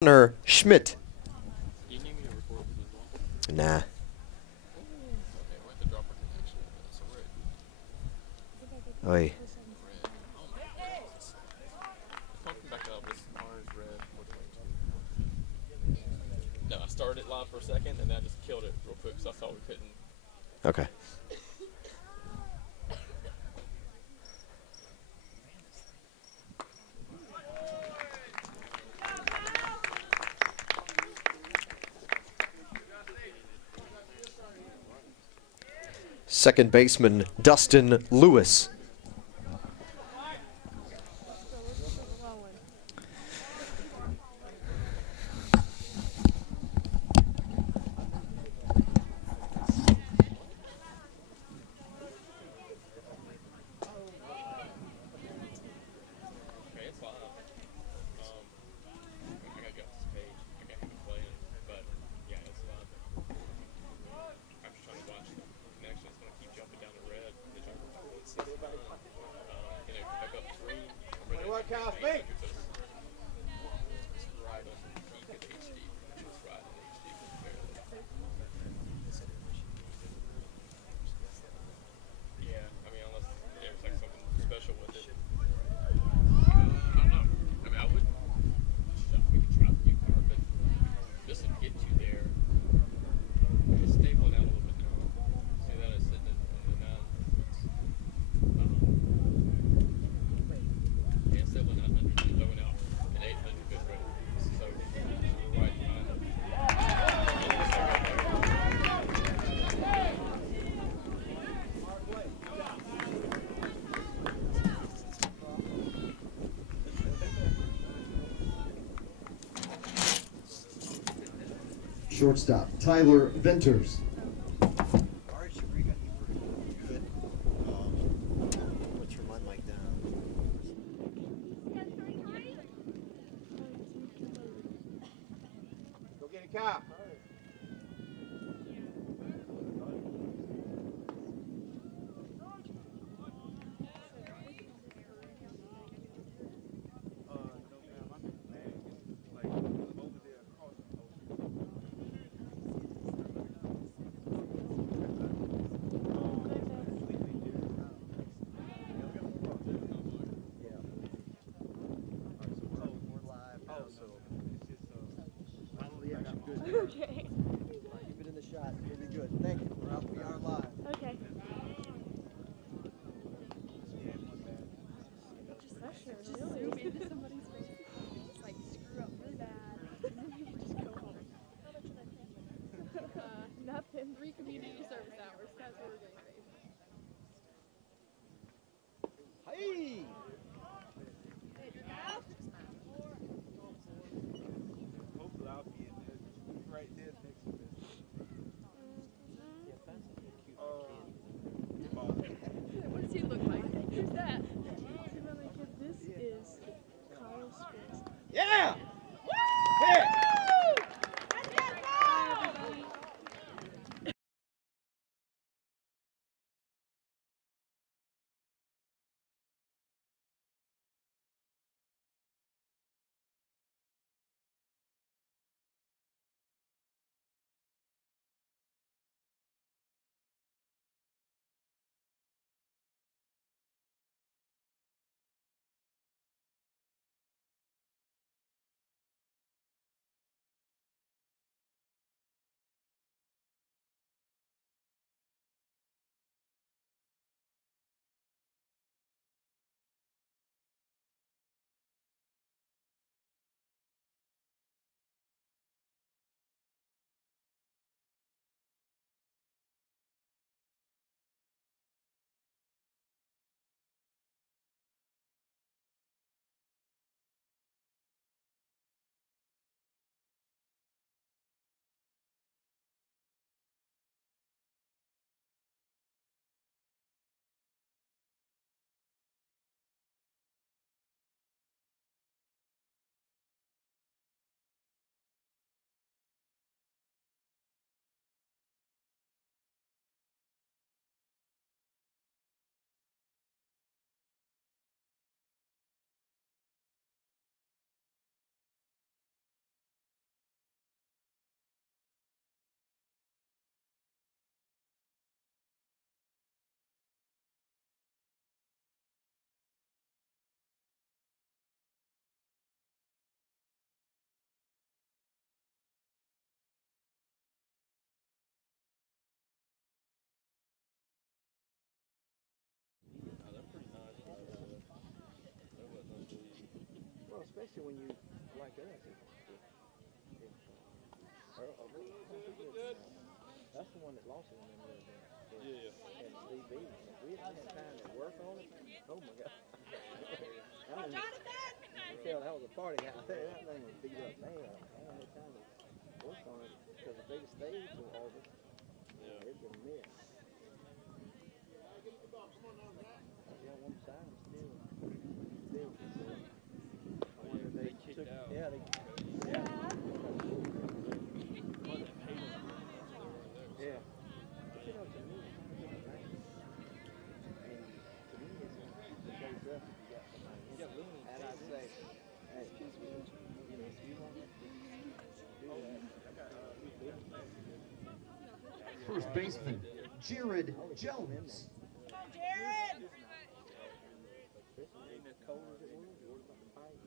Connor Schmidt. Nah. Oi. No, I started it live for a second and then I just killed it real quick because I thought we couldn't. Okay. Second baseman Dustin Lewis. Shortstop, Tyler Venters. Go get a cop. Okay. Keep it in the shot. You'll be good. Thank you. We're out. We are live. Okay. Just pressure, really. Zoom into somebody's face. Just like screw up really bad. And then you just go home. How much should I pay? Nothing. 3 community service hours. That's what we're getting paid. Hey! Hopefully I'll be in there. Right there next to this. What does he look like? Who's that? This is Kyle Spence. Yeah! especially when you like us. That's the one that lost it in the middle. Yeah. And Steve B. If we hadn't had time to work on it, oh my God. Tell that was a party out there. That thing was beat up bad. I haven't had time to work on it because the biggest stage was August. Yeah. It's been missed. Yeah, one side still. I wonder if they kicked out. Yeah, they. Yeah. Yeah. But you know, to me, it's not a good thing. And to me, it's the place up if you got somebody in it. And I'd say, hey, you know, if you want to do that. First baseman, Jared Jones. Come on, Jared! Especially as cold as it was, you ordered something to fight.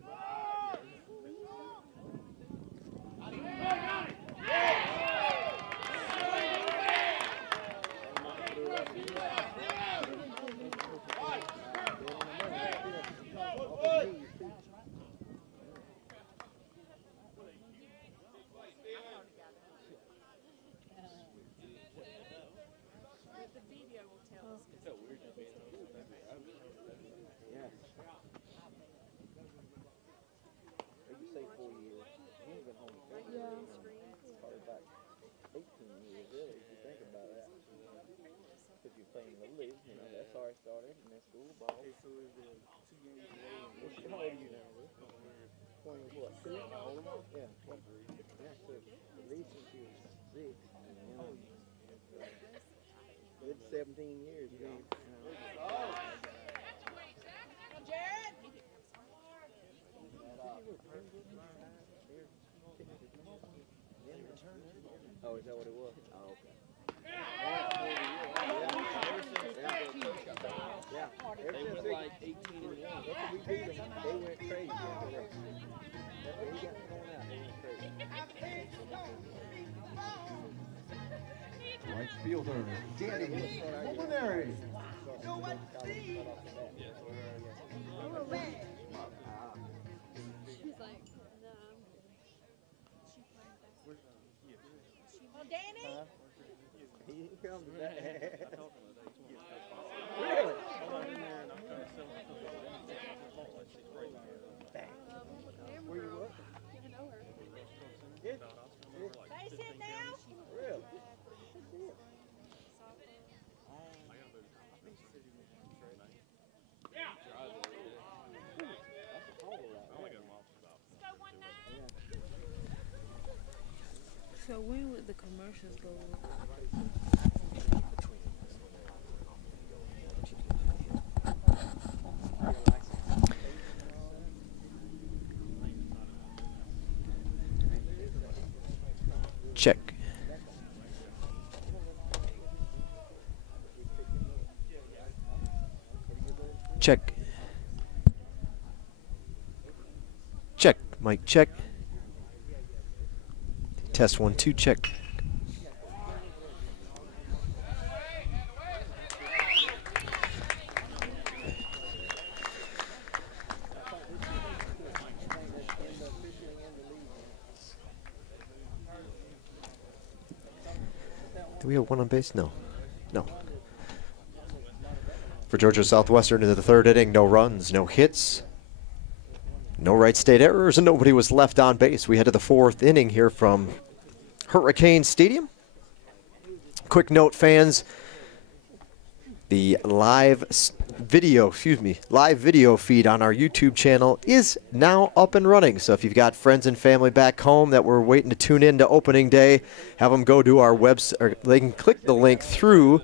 The video will tell us. It felt weird just being home. Yeah. They could say 4 years. He ain't been home for 4 years. Probably about 18 years, really, if you think about that. Because you're playing Little League, you know, that's how I started, and then school ball. Okay, so is there 2 games away? How old are you now, Rick? 20 what? 2? Yeah. Yeah, so at least since you were 6. You know, good 17 years, you know. Jared! Oh, is that what it was? Oh, okay. Yeah. They went like 18-1. After we beat them, they went crazy after that. After he got thrown out, they went crazy. Right fielder, Danny MOLINARI. He's like, nah. Oh, Danny! He comes back. Really? Where you what? I know her. Face it now! Really? So when would the commercials go? Check. Check. Check. Mic check. Test 1 2 check. Do we have one on base? No. No. For Georgia Southwestern into the third inning, no runs, no hits, no Wright State errors, and nobody was left on base. We head to the fourth inning here from Hurricane Stadium. Quick note, fans, the live video feed on our YouTube channel is now up and running. So if you've got friends and family back home that were waiting to tune in to opening day, have them go to our website, or they can click the link through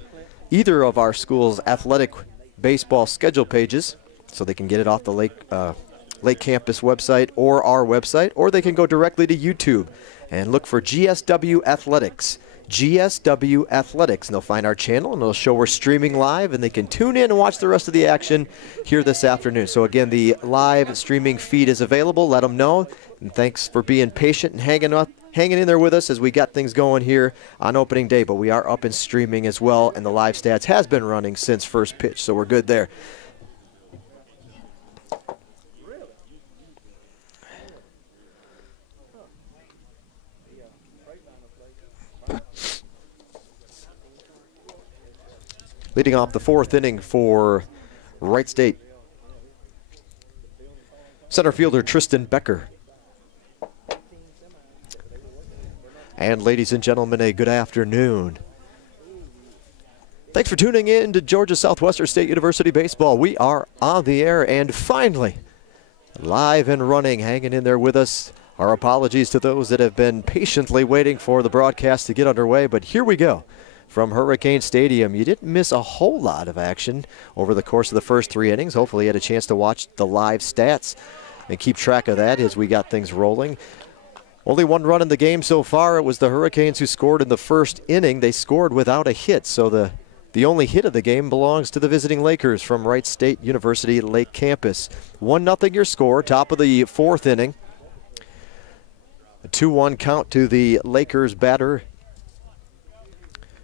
either of our school's athletic baseball schedule pages, so they can get it off the Lake Campus website or our website, or they can go directly to YouTube and look for GSW Athletics. GSW Athletics, and they'll find our channel, and it'll show we're streaming live, and they can tune in and watch the rest of the action here this afternoon. So again, the live streaming feed is available. Let them know, and thanks for being patient and hanging in there with us as we got things going here on opening day. But we are up and streaming as well, and the live stats has been running since first pitch, so we're good there. leading off the fourth inning for Wright State. Center fielder Tristan Becker. And ladies and gentlemen, a good afternoon. Thanks for tuning in to Georgia Southwestern State University Baseball. We are on the air and finally live and running, hanging in there with us. Our apologies to those that have been patiently waiting for the broadcast to get underway, but here we go. From Hurricane Stadium, you didn't miss a whole lot of action over the course of the first 3 innings. Hopefully you had a chance to watch the live stats and keep track of that as we got things rolling. Only 1 run in the game so far. It was the Hurricanes who scored in the first inning. They scored without a hit, so the only hit of the game belongs to the visiting Lakers from Wright State University Lake Campus. 1-0 your score, top of the fourth inning. A 2-1 count to the Lakers batter.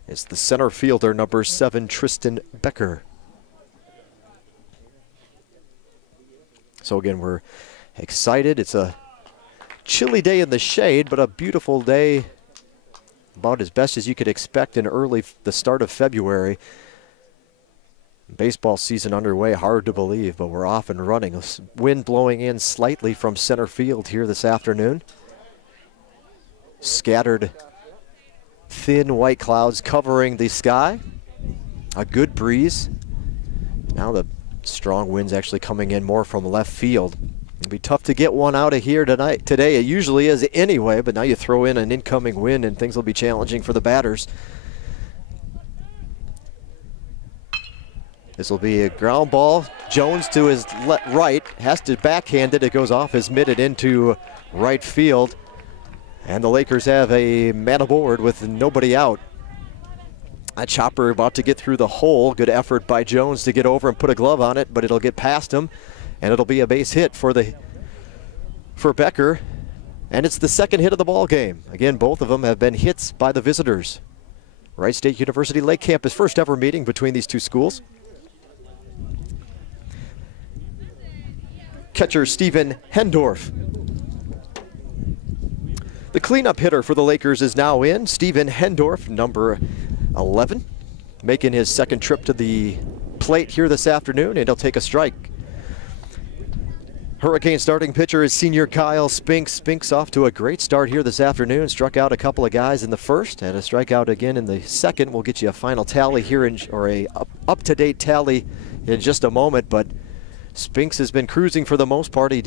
It's the center fielder, number 7, Tristan Becker. So again, we're excited. It's a chilly day in the shade, but a beautiful day, about as best as you could expect in the start of February. Baseball season underway, hard to believe, but we're off and running. Wind blowing in slightly from center field here this afternoon. Scattered thin white clouds covering the sky. A good breeze. Now the strong wind's actually coming in more from left field. It'll be tough to get one out of here today. It usually is anyway, but now you throw in an incoming wind and things will be challenging for the batters. This will be a ground ball. Jones to his right, has to backhand it. It goes off his mitt and into right field. And the Lakers have a man aboard with nobody out. That chopper about to get through the hole. Good effort by Jones to get over and put a glove on it, but it'll get past him. And it'll be a base hit for Becker. And it's the second hit of the ball game. Again, both of them have been hits by the visitors. Wright State University Lake Campus, first ever meeting between these two schools. Catcher Steven Hendorf. The cleanup hitter for the Lakers is now in. Steven Hendorf, number 11, making his second trip to the plate here this afternoon, and he'll take a strike. Hurricane starting pitcher is senior Kyle Spinks. Spinks off to a great start here this afternoon. Struck out a couple of guys in the first and a strikeout again in the second. We'll get you a final tally here, or a up-to-date tally in just a moment, but Spinks has been cruising for the most part. He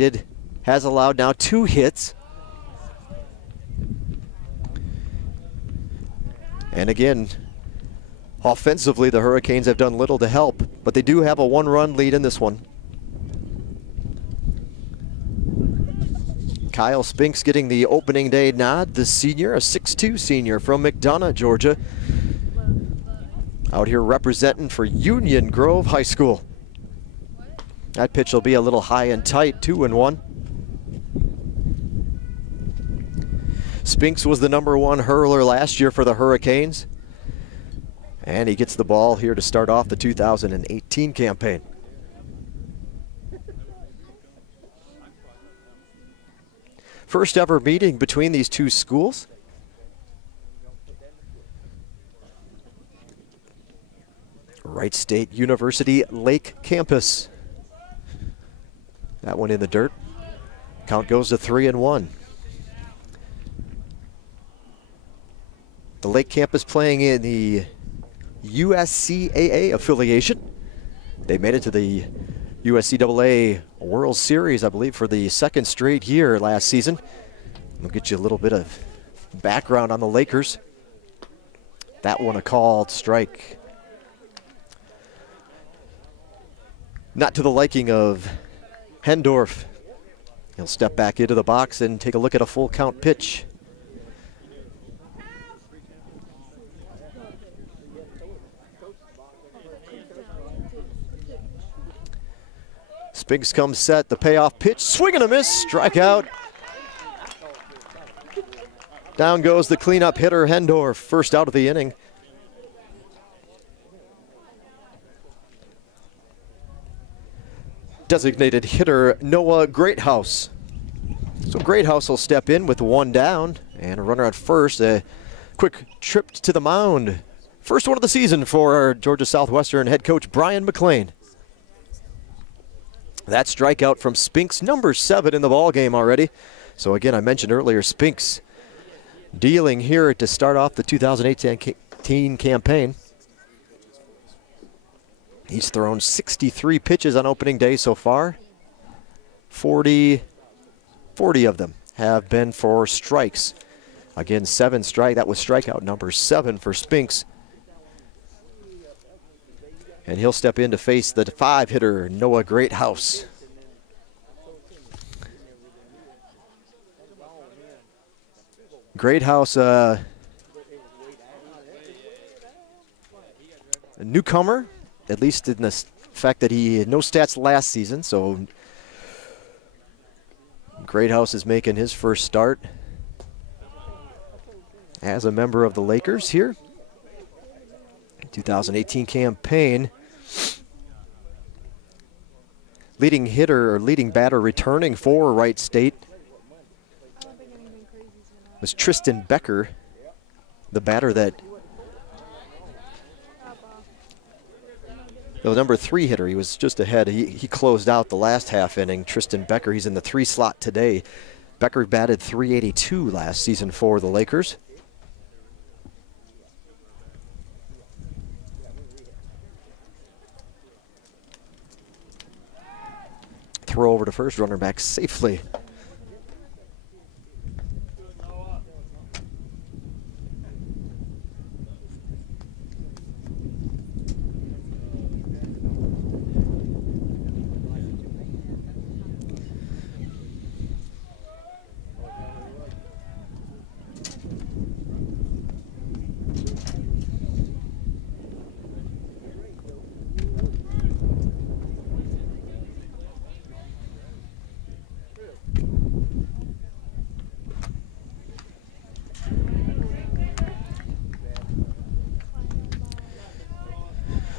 has allowed now 2 hits. And again, offensively, the Hurricanes have done little to help, but they do have a 1-run lead in this one. Kyle Spinks getting the opening day nod. The senior, a 6'2 senior from McDonough, Georgia. Out here representing for Union Grove High School. That pitch will be a little high and tight, 2-1. Spinks was the #1 hurler last year for the Hurricanes. And he gets the ball here to start off the 2018 campaign. First ever meeting between these two schools. Wright State University Lake Campus. That one in the dirt. Count goes to 3-1. The Lake Campus playing in the USCAA affiliation. They made it to the USCAA World Series, I believe, for the second straight year last season. We'll get you a little bit of background on the Lakers. That one a called strike. Not to the liking of Hendorf. He'll step back into the box and take a look at a full count pitch. Spinks comes set, the payoff pitch, swing and a miss, strikeout. Down goes the cleanup hitter, Hendorf, first out of the inning. Designated hitter, Noah Greathouse. So Greathouse will step in with 1 down and a runner at first. A quick trip to the mound First one of the season for Georgia Southwestern head coach Brian McLean. That strikeout from Spinks, number 7 in the ball game already. So again, I mentioned earlier, Spinks dealing here to start off the 2018 campaign. He's thrown 63 pitches on opening day so far. 40 of them have been for strikes. Again, 7 strike. That was strikeout number 7 for Spinks. And he'll step in to face the 5-hitter, Noah Greathouse. Greathouse, a newcomer, at least in the fact that he had no stats last season. So Greathouse is making his first start as a member of the Lakers here. 2018 campaign. Leading hitter or leading batter returning for Wright State was Tristan Becker, the batter that the number 3 hitter. He was just ahead. He closed out the last half inning. Tristan Becker, he's in the 3 slot today. Becker batted .382 last season for the Lakers. Throw over to first, runner back safely.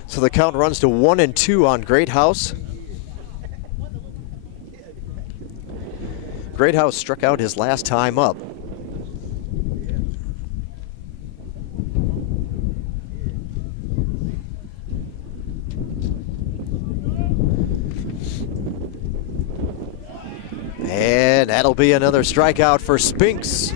So the count runs to 1-2 on Greathouse. Greathouse struck out his last time up. And that'll be another strikeout for Spinks.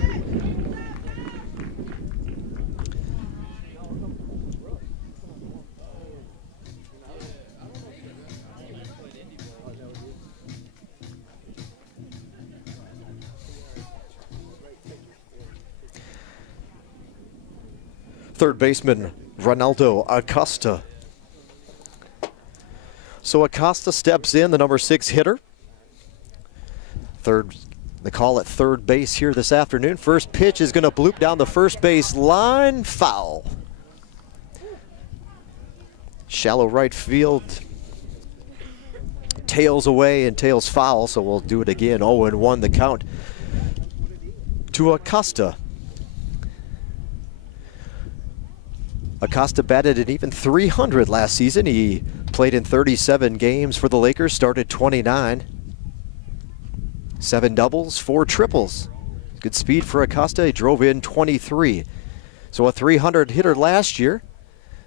Third baseman Ronaldo Acosta. So Acosta steps in, the number 6 hitter. They call it third base here this afternoon. First pitch is going to bloop down the first base line, foul. Shallow right field. Tails away and tails foul, so we'll do it again. 0-1 the count to Acosta. Acosta batted an even .300 last season. He played in 37 games for the Lakers, started 29. 7 doubles, 4 triples. Good speed for Acosta. He drove in 23. So a .300 hitter last year.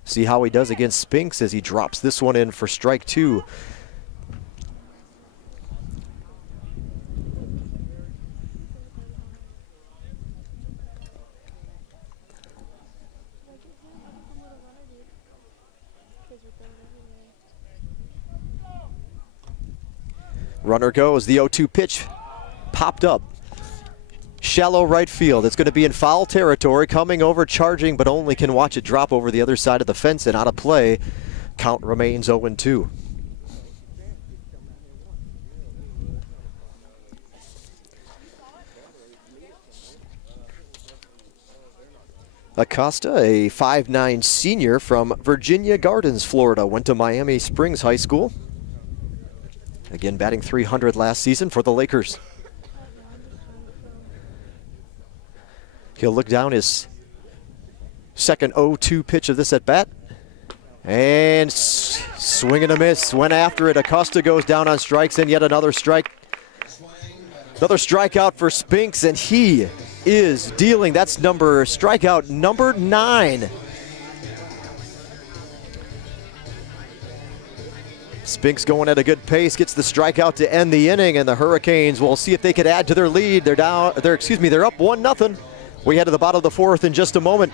See how he does against Spinks as he drops this one in for strike 2. Runner goes, the 0-2 pitch popped up. Shallow right field. It's going to be in foul territory, coming over, charging, but only can watch it drop over the other side of the fence and out of play. Count remains 0-2. Acosta, a 5'9" senior from Virginia Gardens, Florida, went to Miami Springs High School. Again, batting .300 last season for the Lakers. He'll look down his second 0-2 pitch of this at bat. And swing and a miss. Went after it. Acosta goes down on strikes, and yet another strike. Another strikeout for Spinks, and he is dealing. That's strikeout number 9 Spinks going at a good pace, gets the strikeout to end the inning, and the Hurricanes will see if they could add to their lead. They're up 1-0. We head to the bottom of the fourth in just a moment.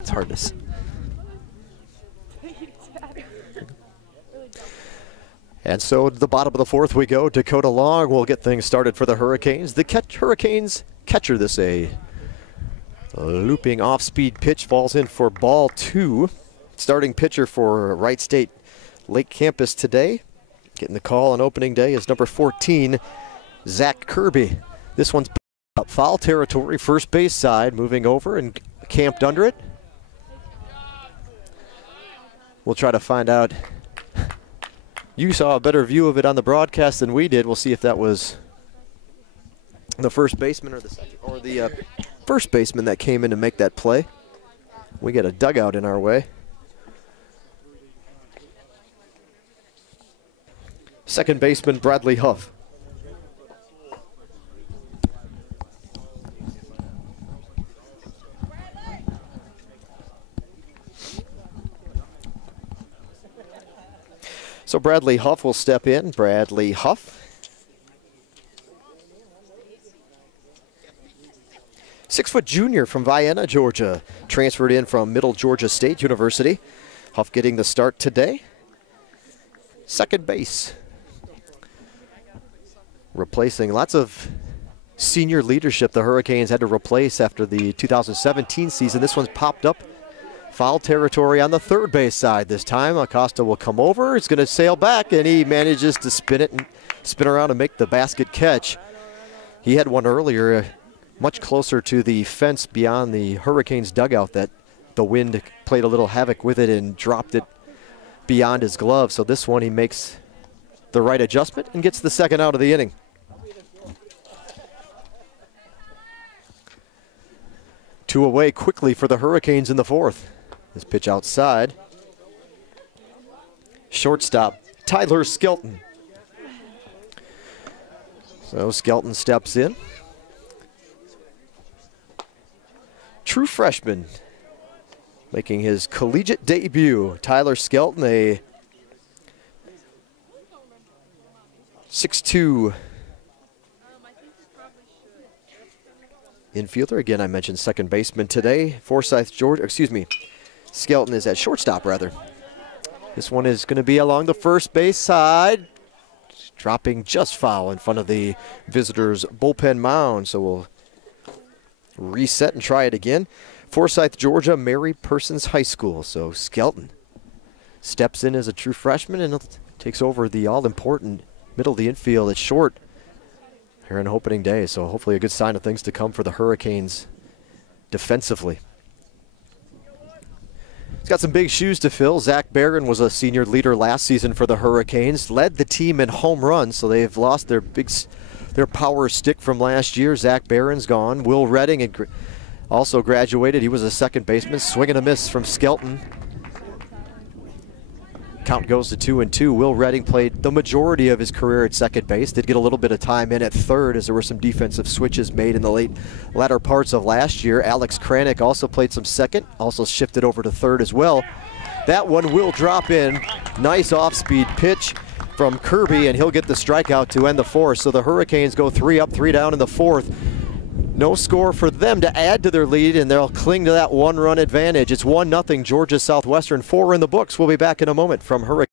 It's hard to see. And so to the bottom of the fourth we go. Dakota Long will get things started for the Hurricanes. The Hurricanes catcher, a looping off-speed pitch, falls in for ball 2. Starting pitcher for Wright State Lake Campus today, getting the call on opening day, is number 14, Zach Kirby. This one's up foul territory, first base side, moving over and camped under it. We'll try to find out. You saw a better view of it on the broadcast than we did. We'll see if that was the first baseman or the first baseman that came in to make that play. We get a dugout in our way. Second baseman Bradley Huff. So Bradley Huff will step in. Bradley Huff. 6-foot junior from Vienna, Georgia. Transferred in from Middle Georgia State University. Huff getting the start today. Second base. Replacing lots of senior leadership the Hurricanes had to replace after the 2017 season. This one's popped up. Foul territory on the third base side this time. Acosta will come over. He's going to sail back, and he manages to spin it and spin around and make the basket catch. He had one earlier much closer to the fence beyond the Hurricanes dugout that the wind played a little havoc with it and dropped it beyond his glove. So this one he makes the right adjustment and gets the second out of the inning. Two away quickly for the Hurricanes in the fourth. This pitch outside. Shortstop, Tyler Skelton. So Skelton steps in. True freshman making his collegiate debut. Tyler Skelton, a 6'2" infielder. Again, I mentioned second baseman today. Skelton is at shortstop, rather. This one is going to be along the first base side. Dropping just foul in front of the visitors' bullpen mound. So we'll reset and try it again. Forsyth, Georgia, Mary Persons High School. So Skelton steps in as a true freshman and takes over the all-important middle of the infield at short here on opening day. So hopefully a good sign of things to come for the Hurricanes defensively. He's got some big shoes to fill. Zach Barron was a senior leader last season for the Hurricanes, led the team in home runs, so they've lost their power stick from last year. Zach Barron's gone. Will Redding also graduated. He was a second baseman. Swing and a miss from Skelton. Count goes to 2-2. Will Redding played the majority of his career at second base. Did get a little bit of time in at third as there were some defensive switches made in the latter parts of last year. Alex Kranick also played some second, also shifted over to third as well. That one will drop in. Nice off-speed pitch from Kirby, and he'll get the strikeout to end the fourth. So the Hurricanes go 3 up, 3 down in the fourth. No score for them to add to their lead, and they'll cling to that one-run advantage. It's 1-0 Georgia Southwestern. 4 in the books. We'll be back in a moment from Hurricane.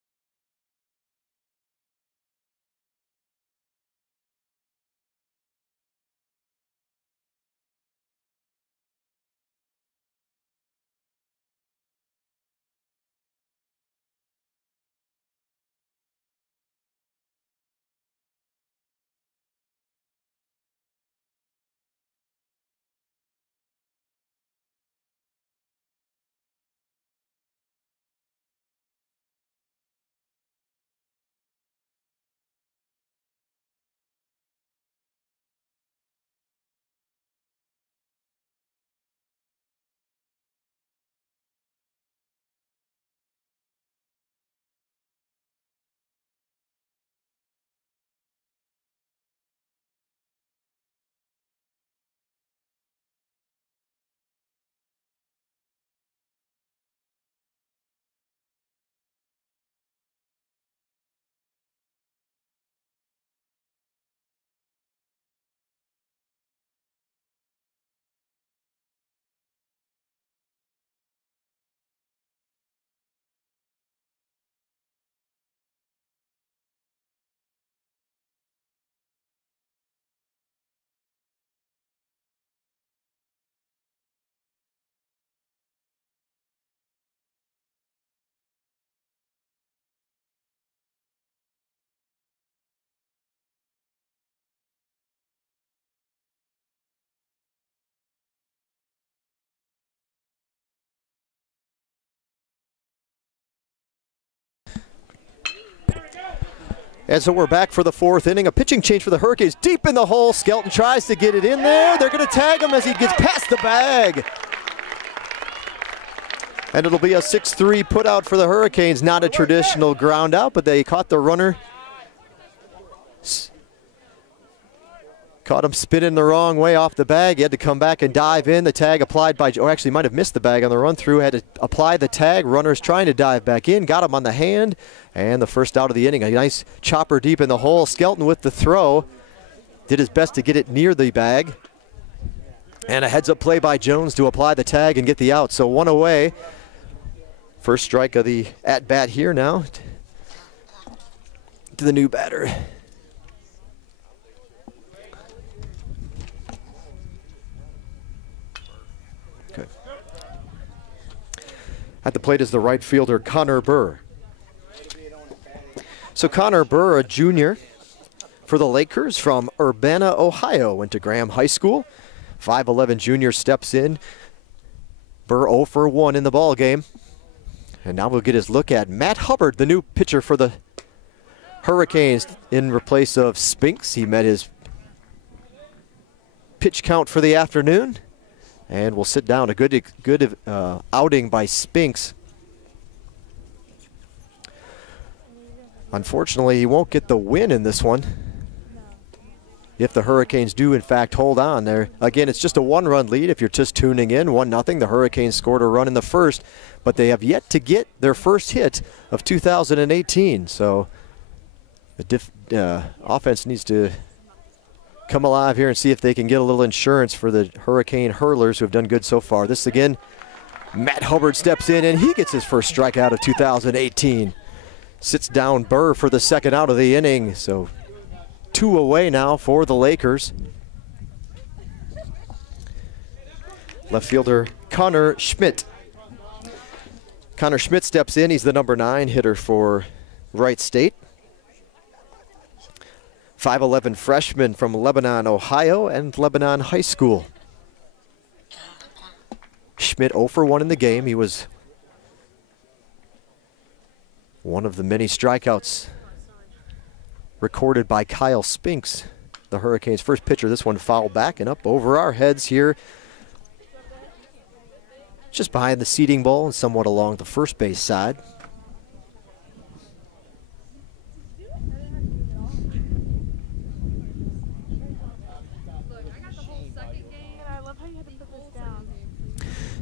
And so we're back for the fourth inning. A pitching change for the Hurricanes. Deep in the hole. Skelton tries to get it in there. They're going to tag him as he gets past the bag. And it'll be a 6-3 put out for the Hurricanes. Not a traditional ground out, but they caught the runner. Caught him spinning the wrong way off the bag. He had to come back and dive in. The tag applied by, or actually might have missed the bag on the run through. Had to apply the tag. Runner's trying to dive back in. Got him on the hand. And the first out of the inning. A nice chopper deep in the hole. Skelton with the throw. Did his best to get it near the bag. And a heads up play by Jones to apply the tag and get the out. So one away. First strike of the at bat here now to the new batter. At the plate is the right fielder, Connor Burr. So Connor Burr, a junior for the Lakers from Urbana, Ohio, went to Graham High School. 5'11 junior steps in. Burr 0 for 1 in the ball game. And now we'll get his look at Matt Hubbard, the new pitcher for the Hurricanes in replace of Spinks. He met his pitch count for the afternoon. And we'll sit down. A good outing by Spinks. Unfortunately, he won't get the win in this one. If the Hurricanes do, in fact, hold on there. Again, it's just a one-run lead. If you're just tuning in, 1-0. The Hurricanes scored a run in the first, but they have yet to get their first hit of 2018. So the offense needs to come alive here and see if they can get a little insurance for the Hurricane hurlers who have done good so far. This again, Matt Hubbard steps in and he gets his first strikeout of 2018. Sits down Burr for the second out of the inning. So 2 away now for the Lakers. Left fielder Connor Schmidt. Connor Schmidt steps in. He's the number 9 hitter for Wright State. 5'11 freshman from Lebanon, Ohio, and Lebanon High School. Schmidt 0 for 1 in the game. He was one of the many strikeouts recorded by Kyle Spinks, the Hurricanes' first pitcher. This one fouled back and up over our heads here, just behind the seating bowl and somewhat along the first base side.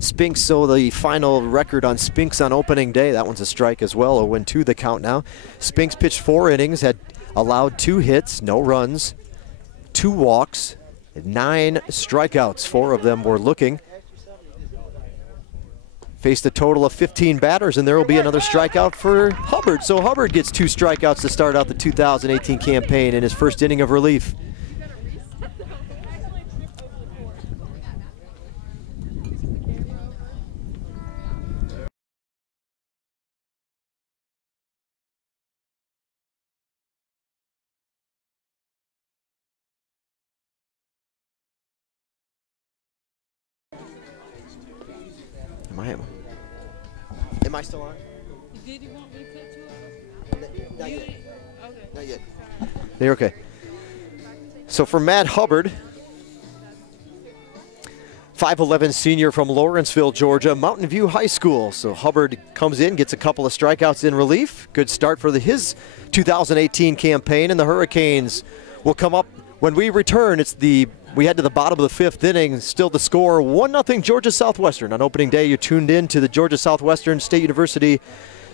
Spinks, so the final record on Spinks on opening day. That one's a strike as well, 0-2 the count now. Spinks pitched 4 innings, had allowed 2 hits, no runs, 2 walks, 9 strikeouts. 4 of them were looking. Faced a total of 15 batters, and there will be another strikeout for Hubbard. So Hubbard gets 2 strikeouts to start out the 2018 campaign in his first inning of relief. Am I still on? Did you want me to cut you off? Not yet. Okay. Not yet. You're okay. So for Matt Hubbard, 5'11" senior from Lawrenceville, Georgia, Mountain View High School. So Hubbard comes in, gets a couple of strikeouts in relief. Good start for his 2018 campaign, and the Hurricanes will come up when we return. We head to the bottom of the 5th inning. Still the score, 1-0 Georgia Southwestern. On opening day, you tuned in to the Georgia Southwestern State University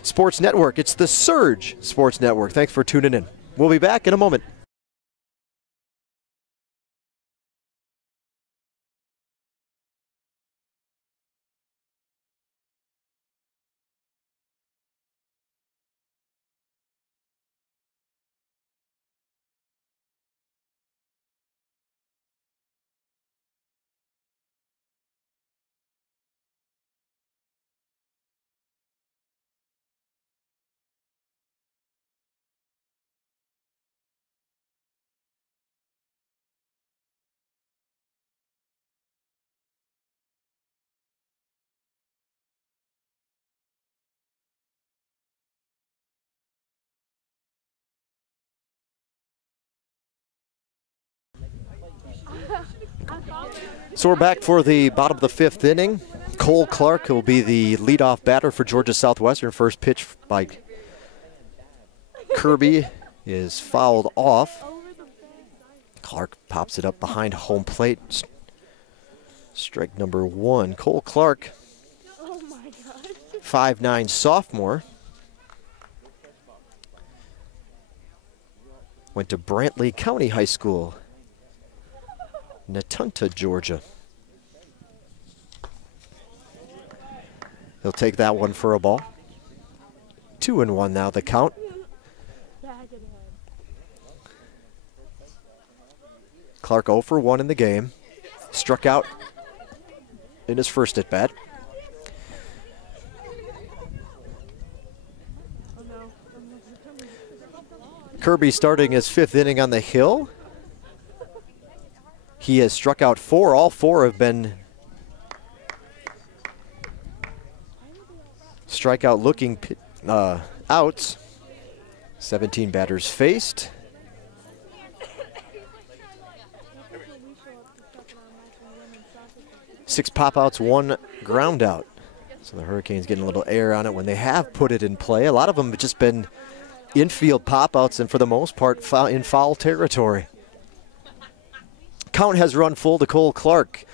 Sports Network. It's the Surge Sports Network. Thanks for tuning in. We'll be back in a moment. So we're back for the bottom of the 5th inning. Cole Clark will be the leadoff batter for Georgia Southwestern. First pitch by Kirby is fouled off. Clark pops it up behind home plate. Strike number 1. Cole Clark, 5'9" sophomore. Went to Brantley County High School, Natunta, Georgia. He'll take that one for a ball. 2-1 now the count. Clark 0 for 1 in the game. Struck out in his first at bat. Kirby starting his 5th inning on the hill. He has struck out 4. All 4 have been strikeout looking outs. 17 batters faced. Six pop-outs, 1 ground out. So the Hurricanes getting a little air on it when they have put it in play. A lot of them have just been infield pop-outs and for the most part in foul territory. Count has run full to Cole Clark.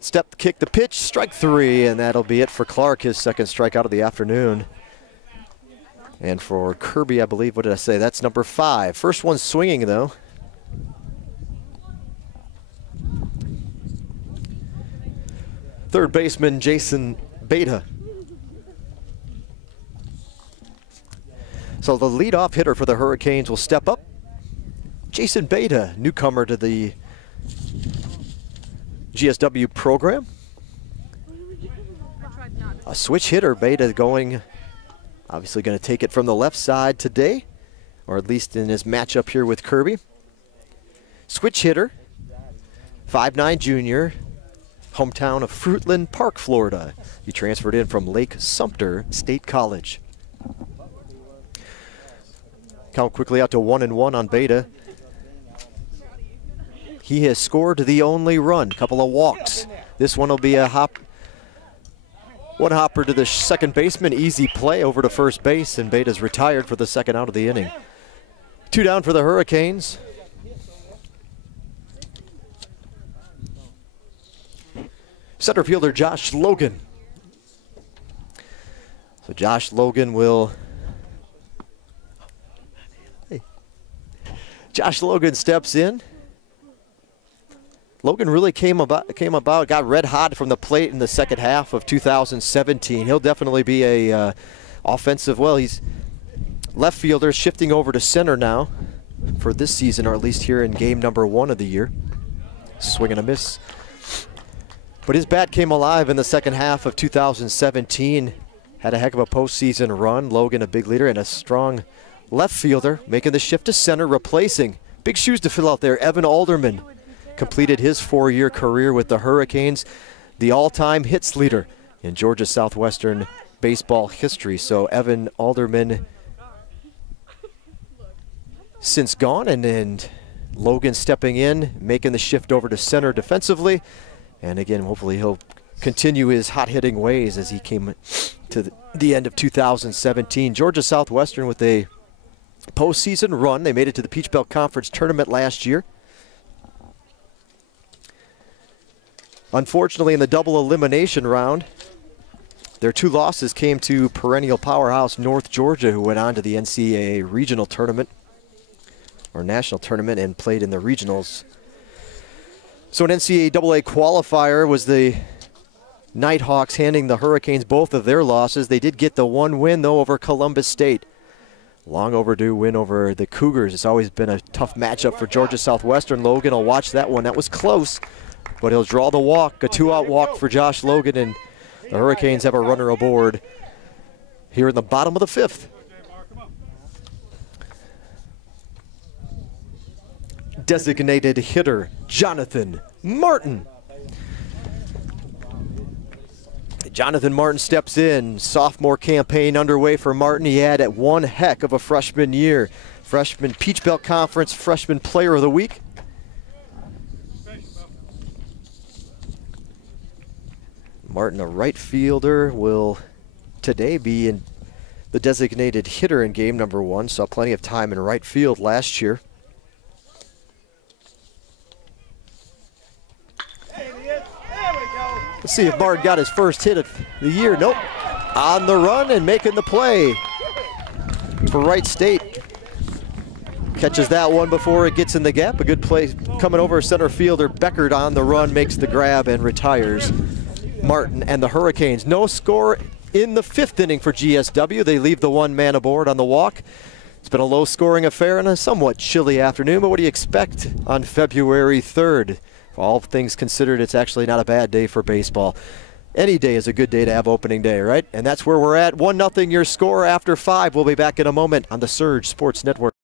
Step, kick the pitch, strike 3, and that'll be it for Clark, his second strikeout of the afternoon. And for Kirby, I believe, what did I say? That's number 5. First one swinging, though. Third baseman, Jason BAITA. So the leadoff hitter for the Hurricanes will step up. Jason BAITA, newcomer to the GSW program. A switch hitter, BAITA going, obviously going to take it from the left side today, or at least in his matchup here with Kirby. Switch hitter, 5'9" junior, hometown of Fruitland Park, Florida. He transferred in from Lake Sumter State College. Count quickly out to 1-1 on BAITA. He has scored the only run, couple of walks. This one will be a one hopper to the second baseman, easy play over to first base, and BAITA's retired for the second out of the inning. 2 down for the Hurricanes. center fielder Josh Logan. So Josh Logan will... Hey. Josh Logan steps in. Logan really came about, got red hot from the plate in the second half of 2017. He'll definitely be a offensive, well, he's left fielder shifting over to center now for this season, or at least here in game number 1 of the year. Swing and a miss. But his bat came alive in the second half of 2017. Had a heck of a postseason run. Logan, a big leader and a strong left fielder, making the shift to center, replacing. Big shoes to fill out there. Evan Alderman completed his 4-year career with the Hurricanes, the all-time hits leader in Georgia Southwestern baseball history. So Evan Alderman since gone, and Logan stepping in, making the shift over to center defensively. And again, hopefully he'll continue his hot-hitting ways as he came to the end of 2017. Georgia Southwestern with a postseason run. They made it to the Peach Belt Conference tournament last year. Unfortunately, in the double elimination round, their 2 losses came to perennial powerhouse North Georgia, who went on to the NCAA regional tournament, or national tournament, and played in the regionals. So an NCAA qualifier was the Nighthawks, handing the Hurricanes both of their losses. They did get the 1 win, though, over Columbus State. Long overdue win over the Cougars. It's always been a tough matchup for Georgia Southwestern. Logan will watch that one. That was close, but he'll draw the walk, a 2-out walk for Josh Logan, and the Hurricanes have a runner aboard here in the bottom of the 5th. Designated hitter Jonathan Martin. Jonathan Martin steps in. Sophomore campaign underway for Martin. He had at one heck of a freshman year. Freshman Peach Belt Conference Freshman Player of the Week. Martin, a right fielder, will today be in the designated hitter in game number 1. Saw plenty of time in right field last year. Let's see if Martin got his first hit of the year. Nope. On the run and making the play for Wright State. Catches that one before it gets in the gap. A good play coming over center fielder. Beckert on the run, makes the grab and retires Martin and the Hurricanes. No score in the 5th inning for GSW. They leave the 1 man aboard on the walk. It's been a low-scoring affair and a somewhat chilly afternoon, but what do you expect on February 3rd? All things considered, it's actually not a bad day for baseball. Any day is a good day to have opening day, right? And that's where we're at. 1-0 your score after 5. We'll be back in a moment on the Surge Sports Network.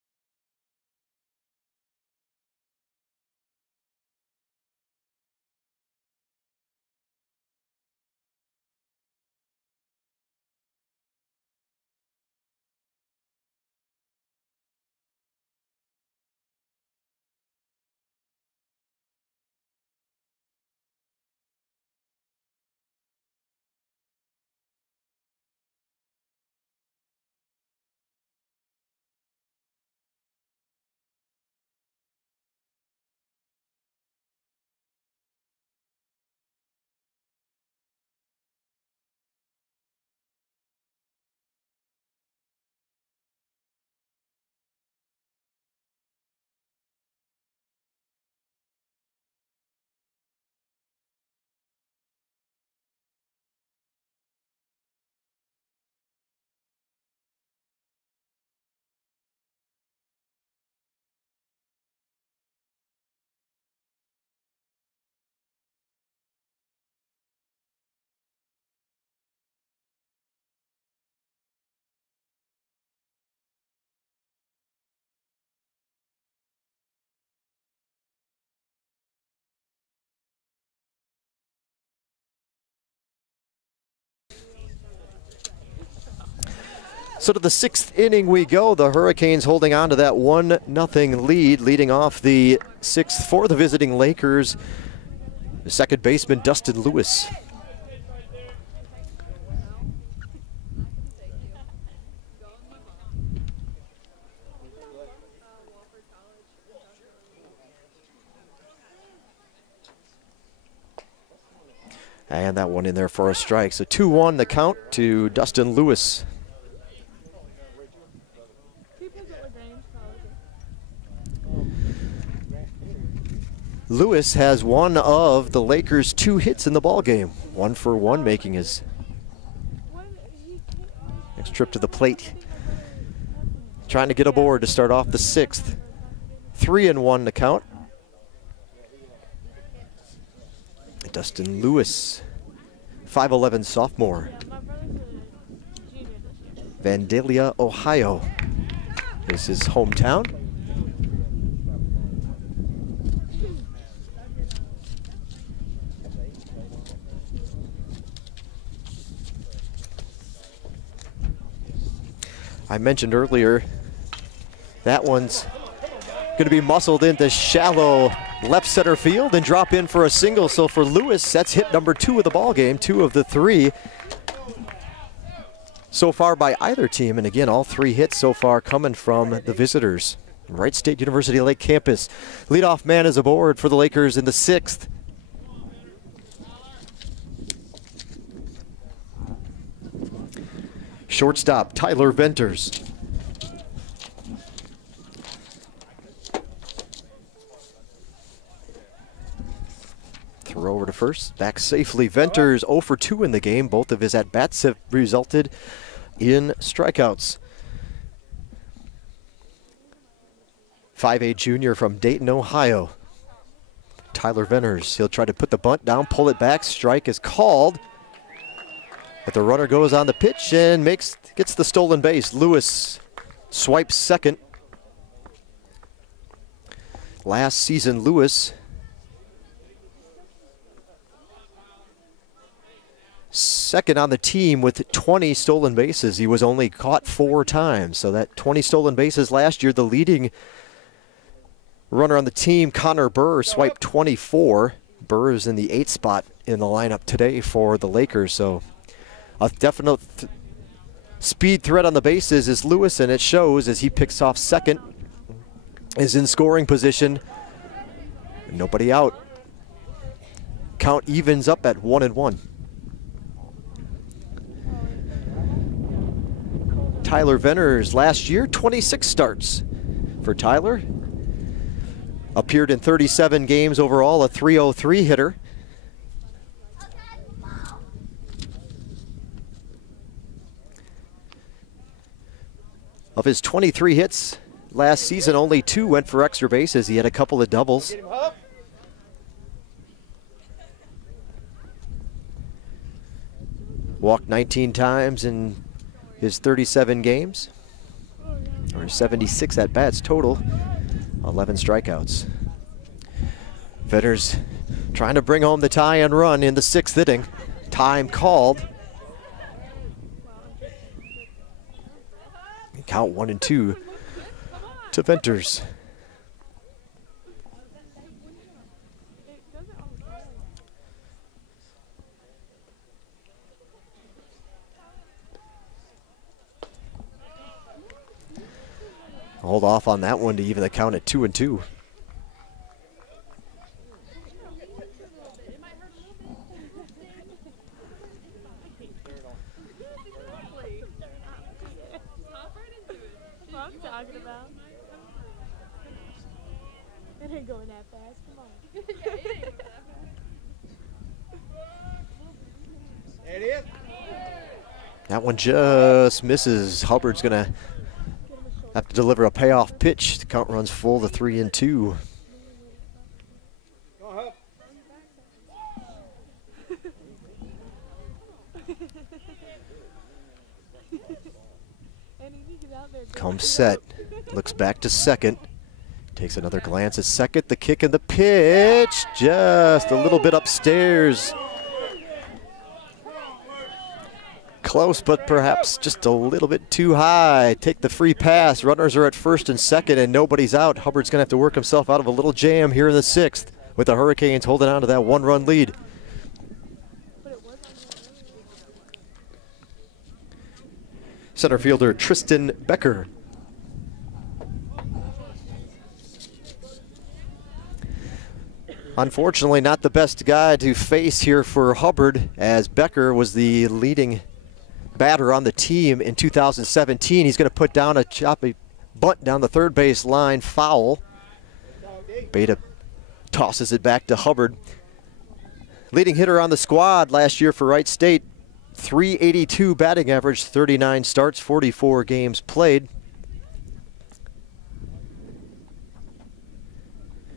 So to the 6th inning we go. The Hurricanes holding on to that 1-0 lead, leading off the 6th for the visiting Lakers. The second baseman, Dustin Lewis. And that one in there for a strike. So 2-1 the count to Dustin Lewis. Lewis has one of the Lakers' 2 hits in the ballgame. 1-for-1, making his next trip to the plate. Trying to get aboard to start off the 6th. 3-1 the count. Dustin Lewis, 5'11" sophomore. Vandalia, Ohio is his hometown. I mentioned earlier, that one's going to be muscled into shallow left center field and drop in for a single. So for Lewis, that's hit number 2 of the ball game, 2 of the 3 so far by either team. And again, all 3 hits so far coming from the visitors. Wright State University Lake campus. Leadoff man is aboard for the Lakers in the 6th. Shortstop, Tyler Venters. Throw over to first, back safely. Venters 0 for 2 in the game. Both of his at-bats have resulted in strikeouts. 5'8" junior from Dayton, Ohio. Tyler Venters, he'll try to put the bunt down, pull it back. Strike is called. But the runner goes on the pitch and gets the stolen base. Lewis swipes second. Last season, Lewis second on the team with 20 stolen bases. He was only caught 4 times. So that 20 stolen bases last year, the leading runner on the team, Connor Burr, swiped 24. Burr is in the 8th spot in the lineup today for the Lakers. So a definite speed threat on the bases is Lewis, and it shows as he picks off second, is in scoring position. Nobody out. Count evens up at 1-1. Tyler Venters last year, 26 starts for Tyler. Appeared in 37 games overall, a .303 hitter. Of his 23 hits last season, only 2 went for extra bases. He had a couple of doubles. Walked 19 times in his 37 games, or 76 at-bats total, 11 strikeouts. Venters trying to bring home the tie and run in the 6th inning. Time called. Count 1-2 to Venters. Hold off on that one to even the count at 2-2. I'm talking about. It ain't going that fast. Come on. Yeah, it ain't going that fast. There it is. That one just misses. Hubbard's gonna have to deliver a payoff pitch. The count runs full to 3-2. Go on, Hub. Comes set, looks back to second, takes another glance at second. The kick and the pitch, just a little bit upstairs. Close, but perhaps just a little bit too high. Take the free pass. Runners are at first and second, and nobody's out. Hubbard's going to have to work himself out of a little jam here in the 6th, with the Hurricanes holding on to that 1-run lead. Center fielder Tristan Becker. Unfortunately, not the best guy to face here for Hubbard, as Becker was the leading batter on the team in 2017. He's going to put down a choppy bunt down the third base line, foul. BAITA tosses it back to Hubbard. Leading hitter on the squad last year for Wright State, 382 batting average, 39 starts, 44 games played.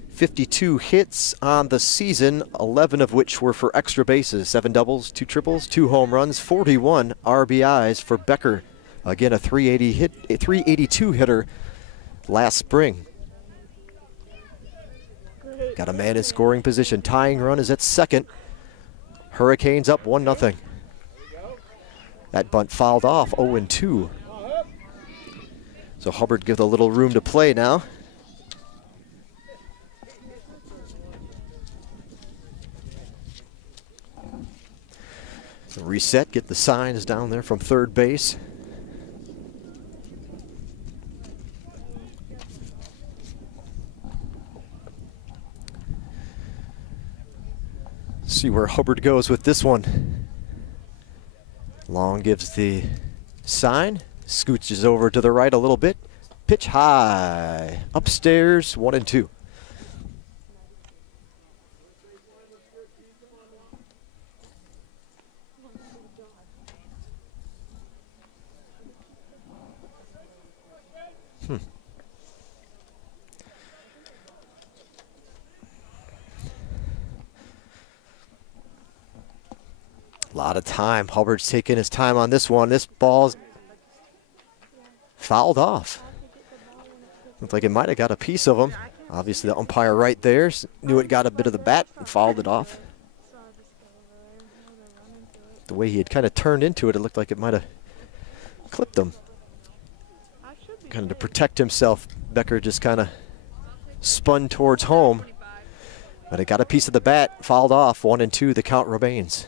52 hits on the season, 11 of which were for extra bases, 7 doubles, 2 triples, 2 home runs, 41 RBIs for Becker. Again, a 382 hitter last spring. Got a man in scoring position. Tying run is at second. Hurricanes up 1-0. That bunt fouled off, 0-2. So Hubbard gives a little room to play now. Reset, get the signs down there from third base. See where Hubbard goes with this one. Long gives the sign, scooches over to the right a little bit. Pitch high, upstairs, 1-2. A lot of time. Hubbard's taking his time on this one. This ball's fouled off. Looked like it might have got a piece of him. Obviously, the umpire right there knew it got a bit of the bat and fouled it off. The way he had kind of turned into it, it looked like it might have clipped him. Kind of to protect himself, Becker just kind of spun towards home. But it got a piece of the bat, fouled off, 1-2, the count remains.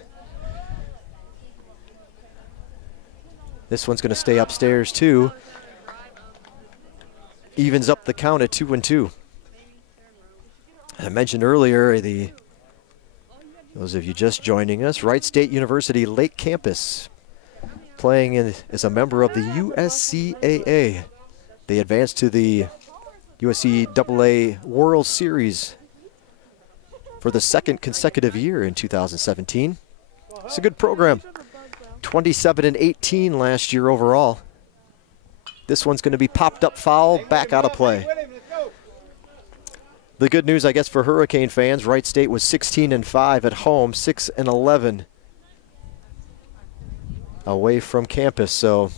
This one's going to stay upstairs too. Evens up the count at 2-2. As I mentioned earlier, those of you just joining us, Wright State University Lake Campus playing as a member of the USCAA. They advanced to the USCAA World Series for the second consecutive year in 2017. It's a good program. 27-18 last year overall. This one's going to be popped up foul, back out of play. The good news, I guess, for Hurricane fans, Wright State was 16-5 at home, 6-11 away from campus. So,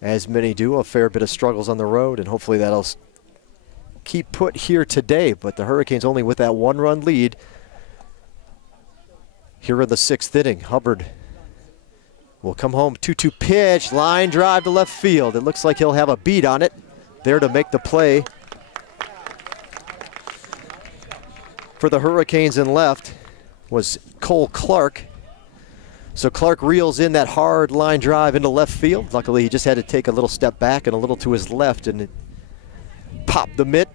as many do, a fair bit of struggles on the road, and hopefully that'll keep put here today. But the Hurricanes only with that 1-run lead. Here in the 6th inning, Hubbard will come home. 2-2 pitch, line drive to left field. It looks like he'll have a beat on it. There to make the play for the Hurricanes in left was Cole Clark. So Clark reels in that hard line drive into left field. Luckily, he just had to take a little step back and a little to his left, and it popped the mitt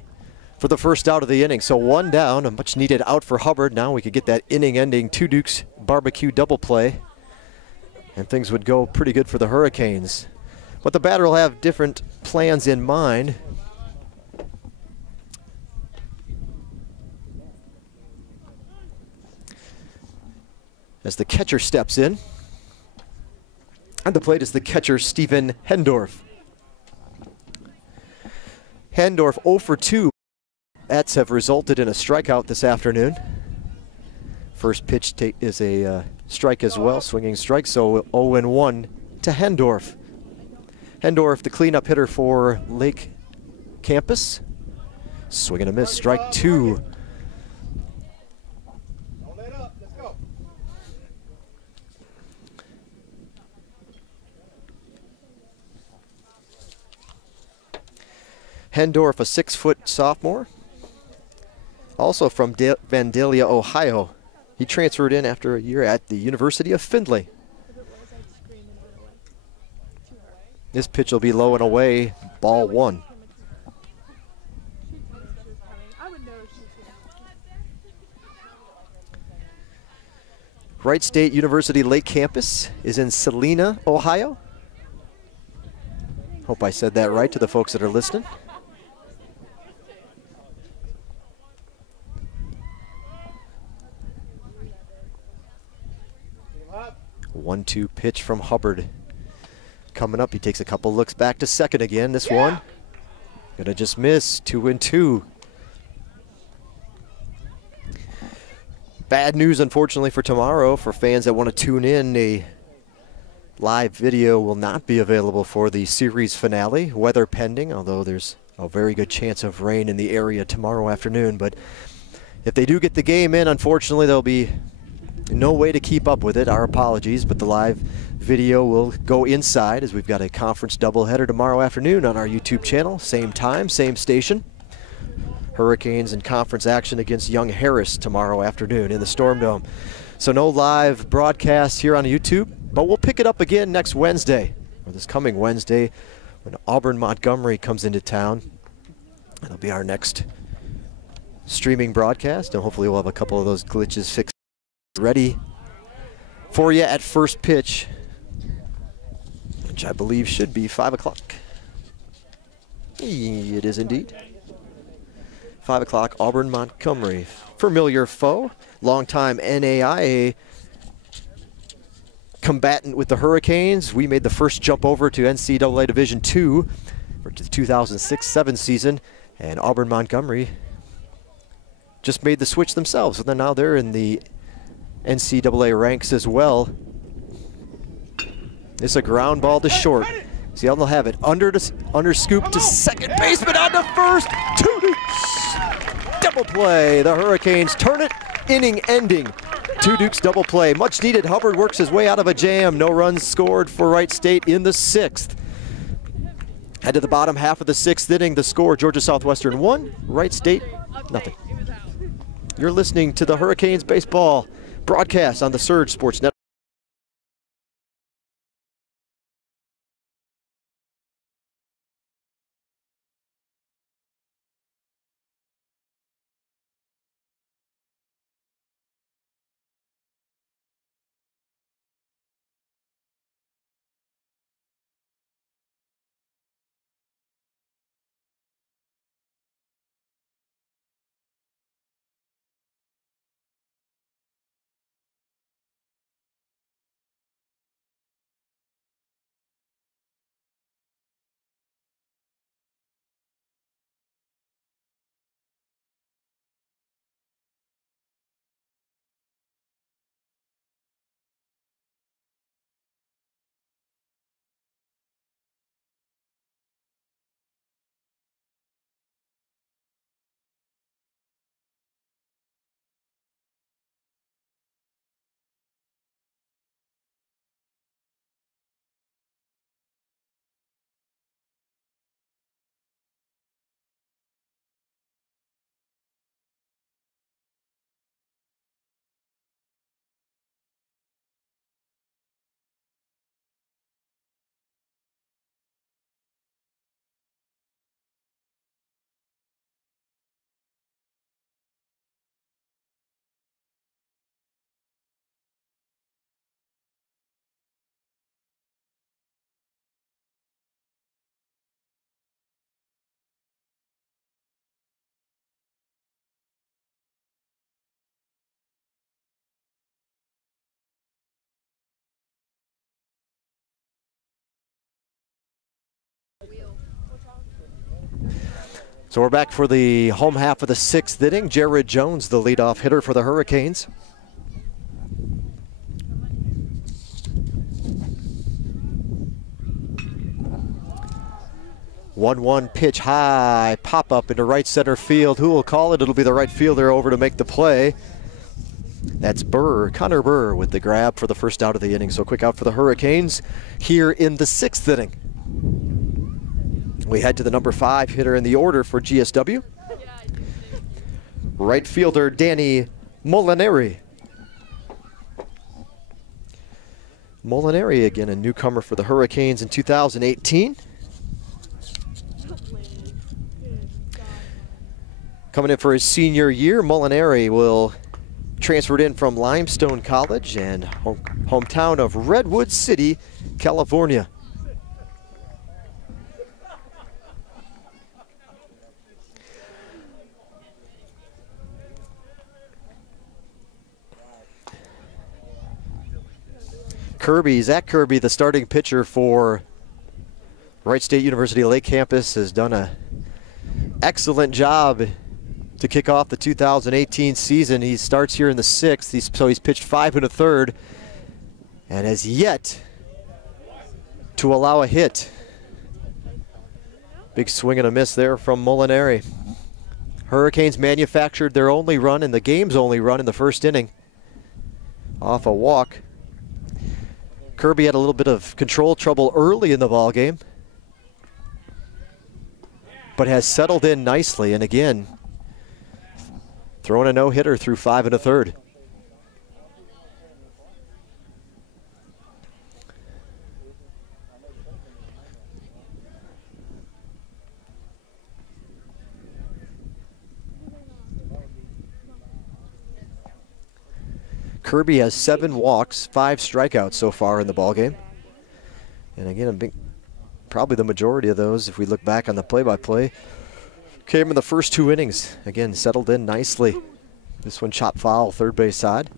for the first out of the inning. So 1 down, a much needed out for Hubbard. Now we could get that inning-ending Two Dukes barbecue double play, and things would go pretty good for the Hurricanes. But the batter will have different plans in mind. As the catcher steps in. And the plate is the catcher, Steven Hendorf. Hendorf 0 for 2. Bats have resulted in a strikeout this afternoon. First pitch is a strike as well, swinging strike, so 0-1 to Hendorf. Hendorf, the cleanup hitter for Lake Campus. Swing and a miss, strike 2. Hendorf, a 6-foot sophomore. Also from Vandalia, Ohio. He transferred in after a year at the University of Findlay. This pitch will be low and away, ball 1. I would know if she Wright State University Lake Campus is in Salina, Ohio. Hope I said that right to the folks that are listening. One-two pitch from Hubbard. Coming up, he takes a couple looks back to second again. This one gonna just miss. 2-2. Bad news, unfortunately, for tomorrow. For fans that want to tune in, a live video will not be available for the series finale. Weather pending, although there's a very good chance of rain in the area tomorrow afternoon. But if they do get the game in, unfortunately, there'll be no way to keep up with it. Our apologies, but the live video will go inside as we've got a conference doubleheader tomorrow afternoon on our YouTube channel. Same time, same station. Hurricanes in conference action against Young Harris tomorrow afternoon in the Storm Dome. So no live broadcast here on YouTube, but we'll pick it up again next Wednesday, or this coming Wednesday, when Auburn Montgomery comes into town. That'll be our next streaming broadcast, and hopefully we'll have a couple of those glitches fixed ready for you at first pitch, which I believe should be 5 o'clock. It is indeed. 5 o'clock, Auburn Montgomery. Familiar foe, longtime NAIA combatant with the Hurricanes. We made the first jump over to NCAA Division II for the 2006-07 season, and Auburn Montgomery just made the switch themselves. So now they're in the NCAA ranks as well. It's a ground ball to short. Seattle will have it under scoop to second baseman on to first. 2 Dukes. Double play. The Hurricanes turn it. Inning ending. 2 Dukes double play. Much needed. Hubbard works his way out of a jam. No runs scored for Wright State in the 6th. Head to the bottom half of the 6th inning. The score: Georgia Southwestern 1, Wright State nothing. You're listening to the Hurricanes baseball broadcast on the Surge Sports Network. So we're back for the home half of the 6th inning. Jared Jones, the leadoff hitter for the Hurricanes. One pitch high, pop up into right center field. Who will call it? It'll be the right fielder over to make the play. That's Burr, Connor Burr with the grab for the first out of the inning. So quick out for the Hurricanes here in the 6th inning. We head to the number 5 hitter in the order for GSW. Right fielder Danny Molinari. Molinari, again, a newcomer for the Hurricanes in 2018. Coming in for his senior year, Molinari will transferred in from Limestone College and hometown of Redwood City, California. Zach Kirby, the starting pitcher for Wright State University Lake Campus, has done an excellent job to kick off the 2018 season. He starts here in the 6th, so he's pitched 5 1/3 and has yet to allow a hit. Big swing and a miss there from Molinari. Hurricanes manufactured their only run and the game's only run in the first inning off a walk. Kirby had a little bit of control trouble early in the ball game, but has settled in nicely, and again, throwing a no-hitter through 5 1/3. Kirby has 7 walks, 5 strikeouts so far in the ballgame. And again, probably the majority of those, if we look back on the play-by-play, came in the first 2 innings. Again, settled in nicely. This one chopped foul, third base side.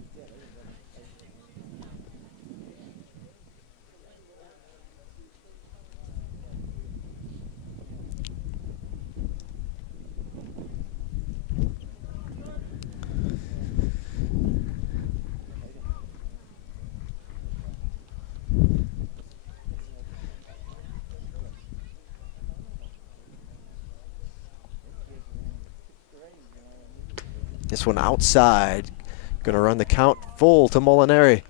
This one outside. Going to run the count full to Molinari.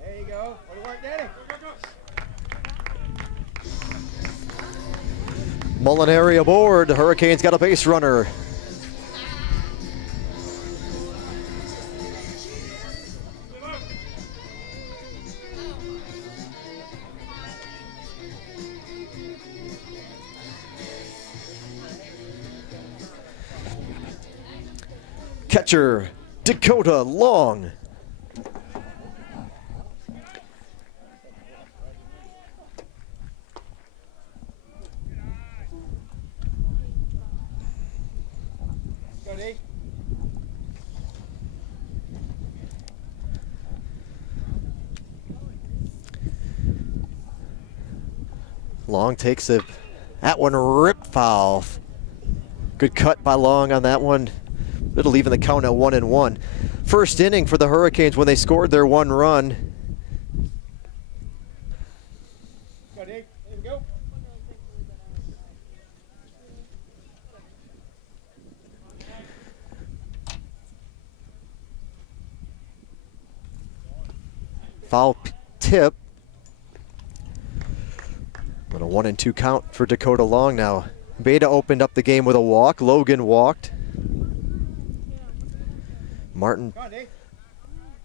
There you go. Way to work, Danny. Molinari aboard. The Hurricanes got a base runner. Catcher, Dakota Long. Go, D. Long takes it. That one ripped foul. Good cut by Long on that one. It'll even the count at 1-1. First inning for the Hurricanes when they scored their 1 run. Go, D. There we go. Foul tip. But a 1-2 count for Dakota Long now. BAITA opened up the game with a walk. Logan walked. Martin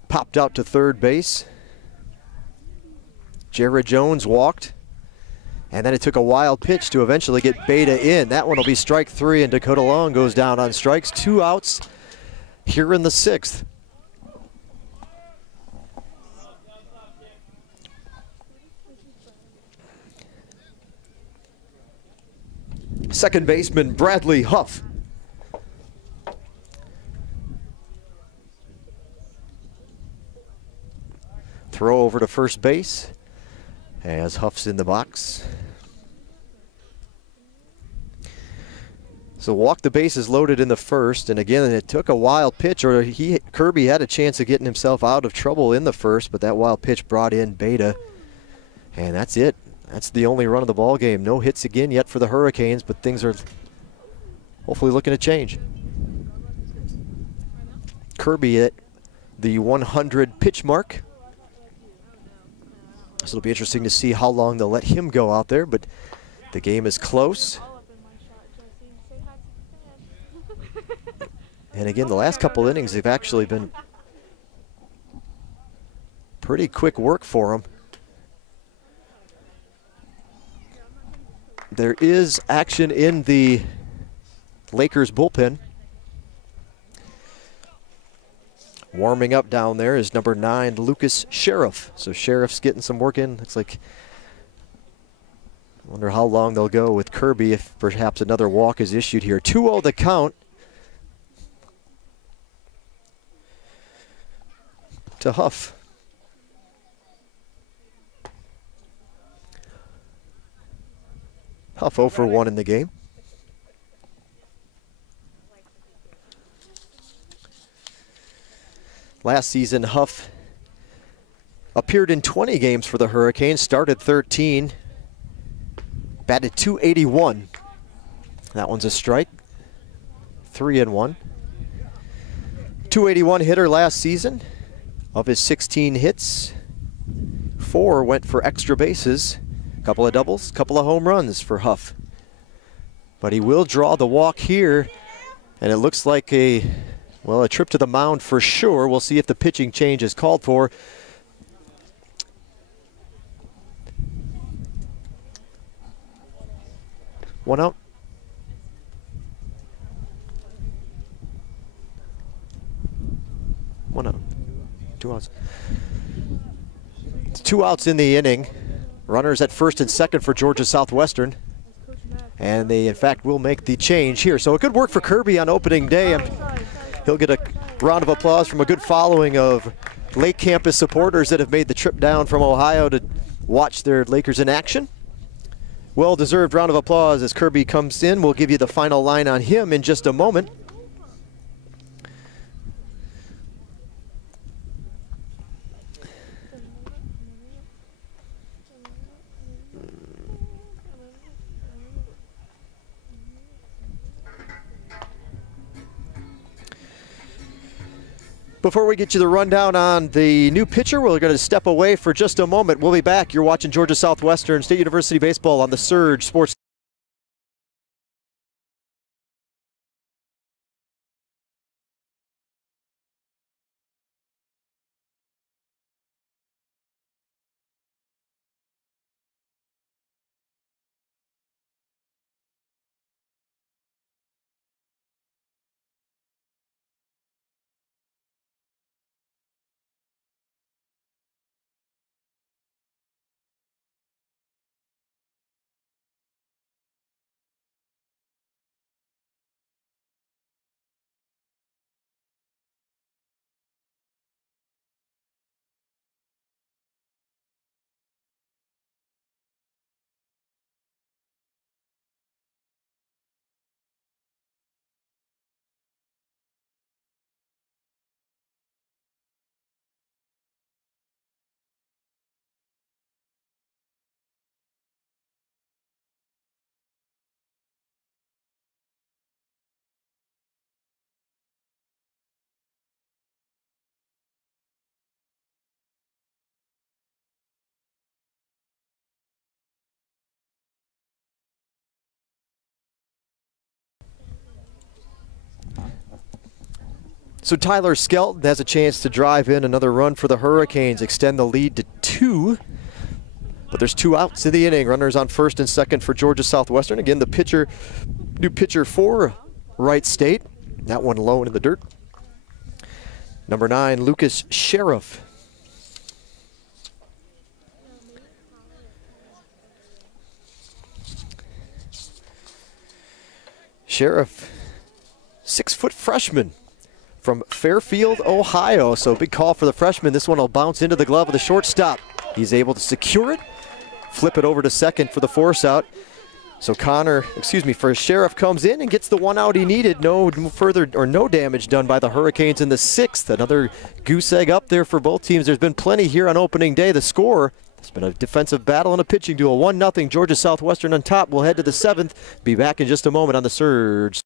popped out to third base. Jared Jones walked. And then it took a wild pitch to eventually get BAITA in. That one will be strike 3, and Dakota Long goes down on strikes. 2 outs here in the 6th. Second baseman Bradley Huff. Throw over to first base as Huff's in the box. So walk the bases loaded in the first, and again it took a wild pitch, or Kirby had a chance of getting himself out of trouble in the first, but that wild pitch brought in BAITA, and that's it. That's the only run of the ball game. No hits again yet for the Hurricanes, but things are hopefully looking to change. Kirby at the 100 pitch mark. So it'll be interesting to see how long they'll let him go out there, but the game is close. And again, the last couple innings, they've actually been Pretty quick work for him. There is action in the Lakers bullpen. Warming up down there is number 9, Lucas Sheriff. So Sheriff's getting some work in. Looks like, I wonder how long they'll go with Kirby if perhaps another walk is issued here. 2-0 the count to Huff. Huff 0 for 1 in the game. Last season, Huff appeared in 20 games for the Hurricanes, started 13, batted .281. That one's a strike, 3-1. .281 hitter last season. Of his 16 hits, 4 went for extra bases. A couple of doubles, couple of home runs for Huff. But he will draw the walk here, and it looks like a trip to the mound for sure. We'll see if the pitching change is called for. One out. One out. 2 outs. 2 outs in the inning. Runners at first and second for Georgia Southwestern. And they, in fact, will make the change here. So a good work for Kirby on opening day. He'll get a round of applause from a good following of Lake Campus supporters that have made the trip down from Ohio to watch their Lakers in action. Well-deserved round of applause as Kirby comes in. We'll give you the final line on him in just a moment. Before we get you the rundown on the new pitcher, we're going to step away for just a moment. We'll be back. You're watching Georgia Southwestern State University Baseball on the Surge Sports. So Tyler Skelton has a chance to drive in another run for the Hurricanes, extend the lead to 2. But there's 2 outs in the inning. Runners on first and second for Georgia Southwestern. Again, the new pitcher for Wright State. That one low in the dirt. Number 9, Lucas Sheriff. Sheriff, 6-foot freshman from Fairfield, Ohio. So big call for the freshman. This one will bounce into the glove of the shortstop. He's able to secure it, flip it over to second for the force out. So for Sheriff comes in and gets the 1 out he needed. No further or no damage done by the Hurricanes in the 6th. Another goose egg up there for both teams. There's been plenty here on opening day. The score, it's been a defensive battle and a pitching duel. 1-0 Georgia Southwestern on top. We'll head to the 7th. Be back in just a moment on the Surge.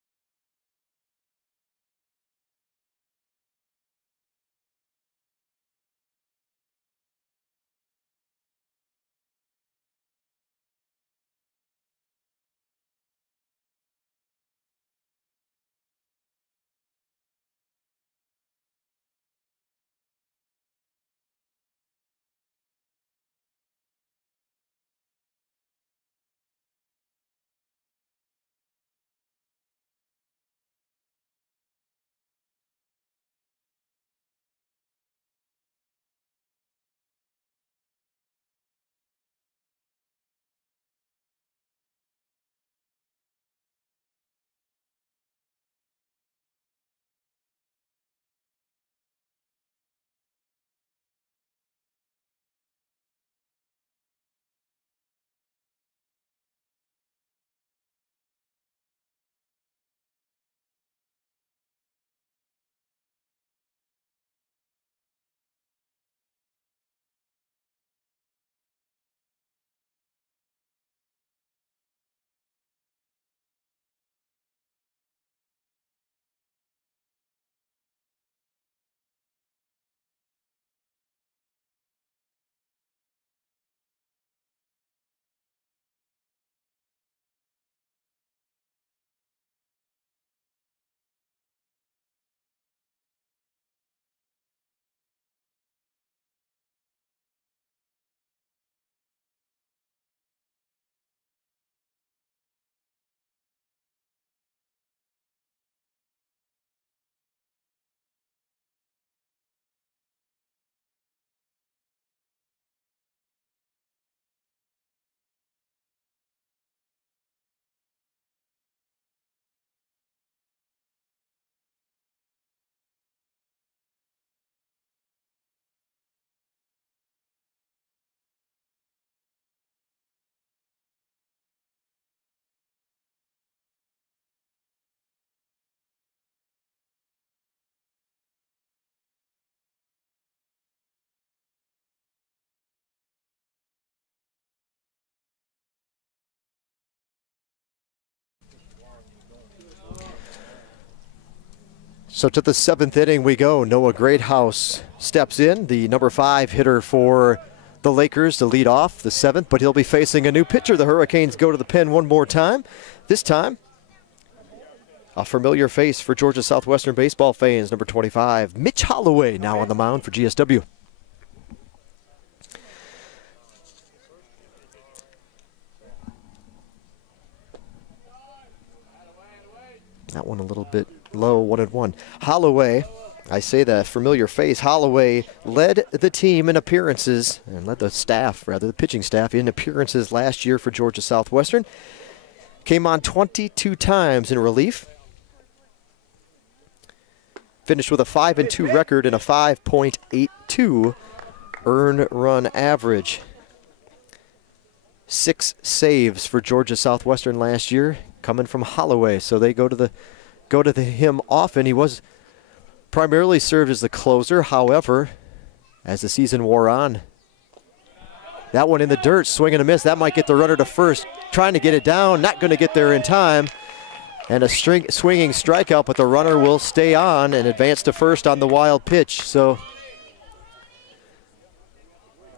So to the 7th inning we go. Noah Greathouse steps in, the number 5 hitter for the Lakers to lead off the 7th, but he'll be facing a new pitcher. The Hurricanes go to the pen one more time. This time, a familiar face for Georgia Southwestern baseball fans, number 25, Mitch Holloway, now on the mound for GSW. That one a little bit low, 1-1. Holloway, I say that familiar face, Holloway led the team in appearances, and led the staff, rather the pitching staff, in appearances last year for Georgia Southwestern. Came on 22 times in relief. Finished with a 5-2 record and a 5.82 earned run average. 6 saves for Georgia Southwestern last year, coming from Holloway. So they go to him often. He was primarily served as the closer. However, as the season wore on, that one in the dirt, swing and a miss. That might get the runner to first. Trying to get it down, not going to get there in time. And a swinging strikeout, but the runner will stay on and advance to first on the wild pitch. So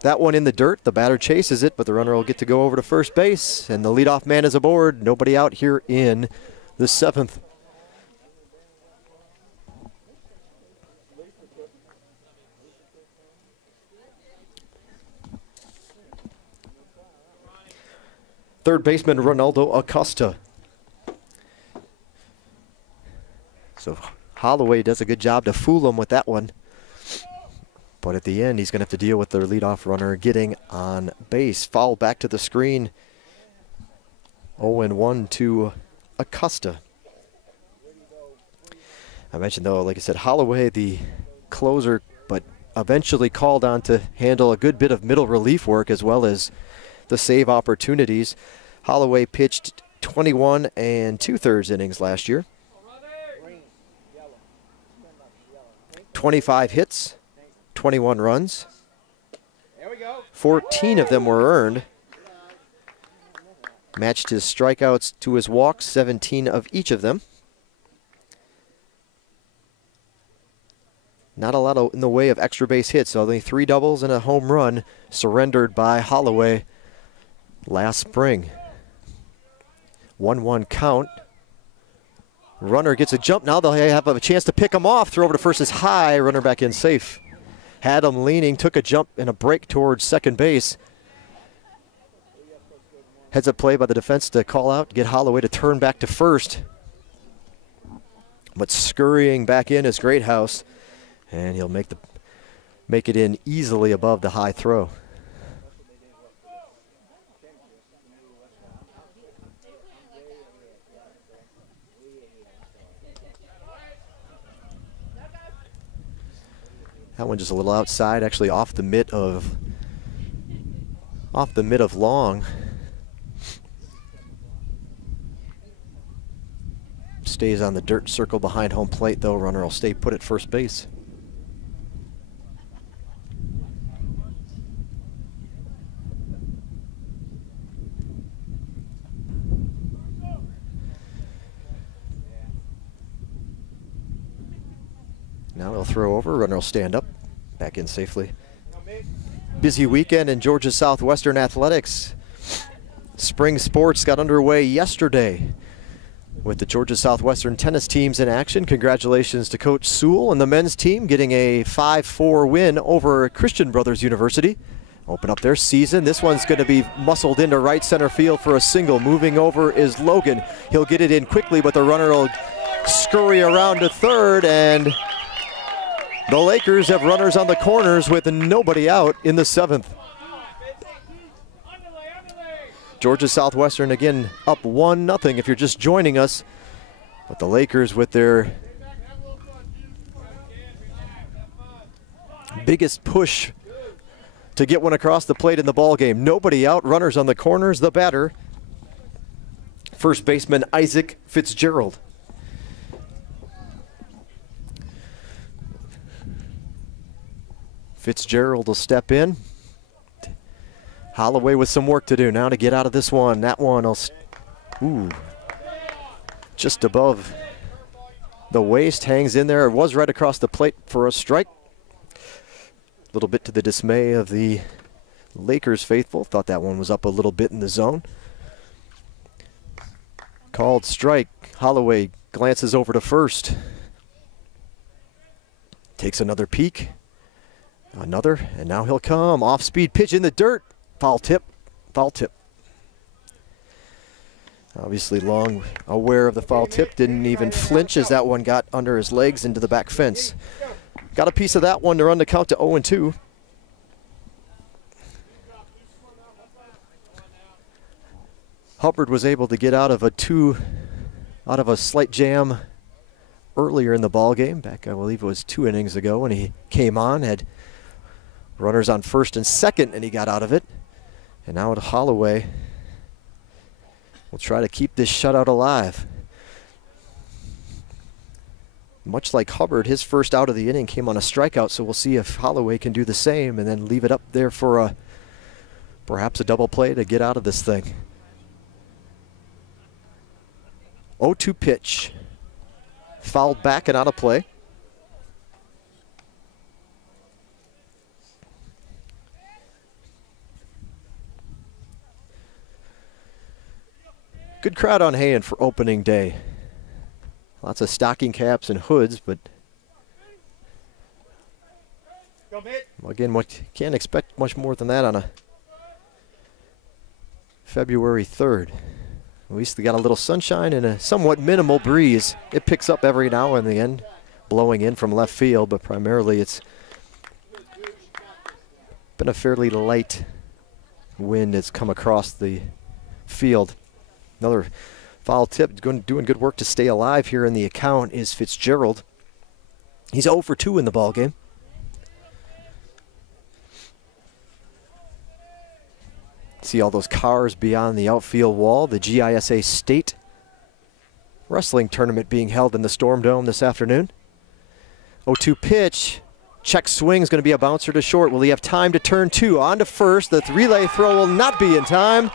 that one in the dirt, the batter chases it, but the runner will get to go over to first base, and the leadoff man is aboard. Nobody out here in the 7th. Third baseman Ronaldo Acosta. So Holloway does a good job to fool him with that one. But at the end, he's going to have to deal with their leadoff runner getting on base. Foul back to the screen. 0-1 to Acosta. I mentioned, though, like I said, Holloway, the closer, but eventually called on to handle a good bit of middle relief work as well as the save opportunities. Holloway pitched 21 2/3 innings last year. 25 hits, 21 runs. 14 of them were earned. Matched his strikeouts to his walks, 17 of each of them. Not a lot in the way of extra base hits, only 3 doubles and a home run surrendered by Holloway last spring. 1-1 count. Runner gets a jump. Now they'll have a chance to pick him off. Throw over to first is high. Runner back in safe. Had him leaning, took a jump and a break towards second base. Heads up play by the defense to call out, get Holloway to turn back to first. But scurrying back in is Greathouse, and he'll make it in easily above the high throw. That one just a little outside, actually off the mid of long. Stays on the dirt circle behind home plate, though. Runner will stay put at first base. Now he'll throw over, runner will stand up, back in safely. Busy weekend in Georgia Southwestern athletics. Spring sports got underway yesterday with the Georgia Southwestern tennis teams in action. Congratulations to Coach Sewell and the men's team getting a 5-4 win over Christian Brothers University. Open up their season. This one's going to be muscled into right center field for a single. Moving over is Logan. He'll get it in quickly, but the runner will scurry around to third, and the Lakers have runners on the corners with nobody out in the 7th. Georgia Southwestern again up 1-0 if you're just joining us. But the Lakers with their biggest push to get one across the plate in the ball game. Nobody out, runners on the corners, the batter. First baseman Isaac Fitzgerald. Fitzgerald will step in. Holloway with some work to do now to get out of this one. That one will, ooh. just above the waist, hangs in there. It was right across the plate for a strike. A little bit to the dismay of the Lakers faithful. Thought that one was up a little bit in the zone. Called strike. Holloway glances over to first. Takes another peek. Another, and now he'll come. Off-speed pitch in the dirt. Foul tip. Foul tip. Obviously Long aware of the foul tip. Didn't even flinch as that one got under his legs into the back fence. Got a piece of that one to run the count to 0-2. Hubbard was able to get out of a slight jam earlier in the ball game. Back, I believe it was 2 innings ago when he came on, had runners on first and second, and he got out of it. And now at Holloway will try to keep this shutout alive. Much like Hubbard, his first out of the inning came on a strikeout, so we'll see if Holloway can do the same and then leave it up there for perhaps a double play to get out of this thing. 0-2 pitch. Fouled back and out of play. Good crowd on hand for opening day. Lots of stocking caps and hoods, but again, what can't expect much more than that on a February 3rd. At least they got a little sunshine and a somewhat minimal breeze. It picks up every now and then, blowing in from left field, but primarily it's been a fairly light wind that's come across the field. Another foul tip, doing good work to stay alive here in the account is Fitzgerald. He's 0 for 2 in the ball game. See all those cars beyond the outfield wall. The GISA State Wrestling Tournament being held in the Storm Dome this afternoon. 0-2 pitch. Check swing is going to be a bouncer to short. Will he have time to turn 2? On to first. The relay throw will not be in time.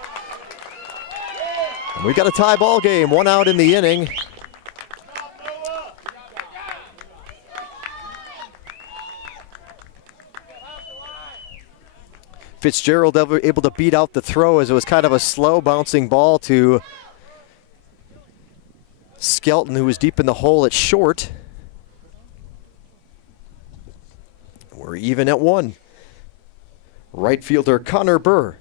And we've got a tie ball game. 1 out in the inning. Fitzgerald able to beat out the throw as it was kind of a slow bouncing ball to Skelton, who was deep in the hole at short. We're even at 1. Right fielder Connor Burr.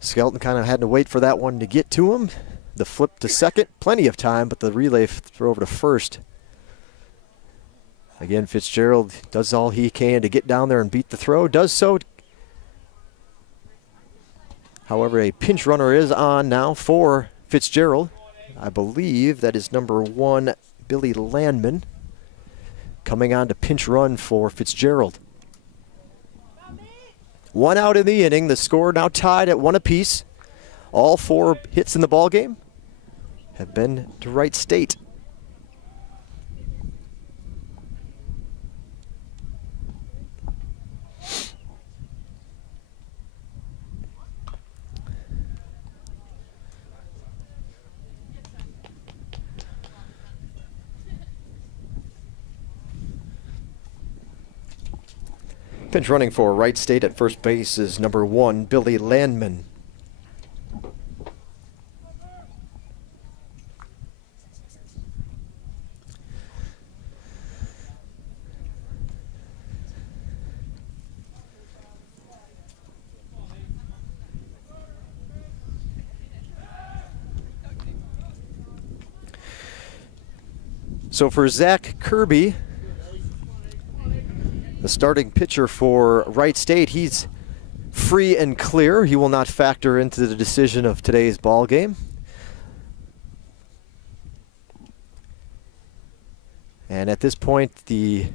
Skelton kind of had to wait for that one to get to him. The flip to second, plenty of time, but the relay throw over to first. Again, Fitzgerald does all he can to get down there and beat the throw. Does so. However, a pinch runner is on now for Fitzgerald. I believe that is number 1, Billy Landman, coming on to pinch run for Fitzgerald. 1 out in the inning. The score now tied at 1 apiece. All 4 hits in the ball game have been to Wright State. Pinch running for Wright State at first base is number 1, Billy Landman. So for Zach Kirby, the starting pitcher for Wright State, he's free and clear. He will not factor into the decision of today's ball game. And at this point, the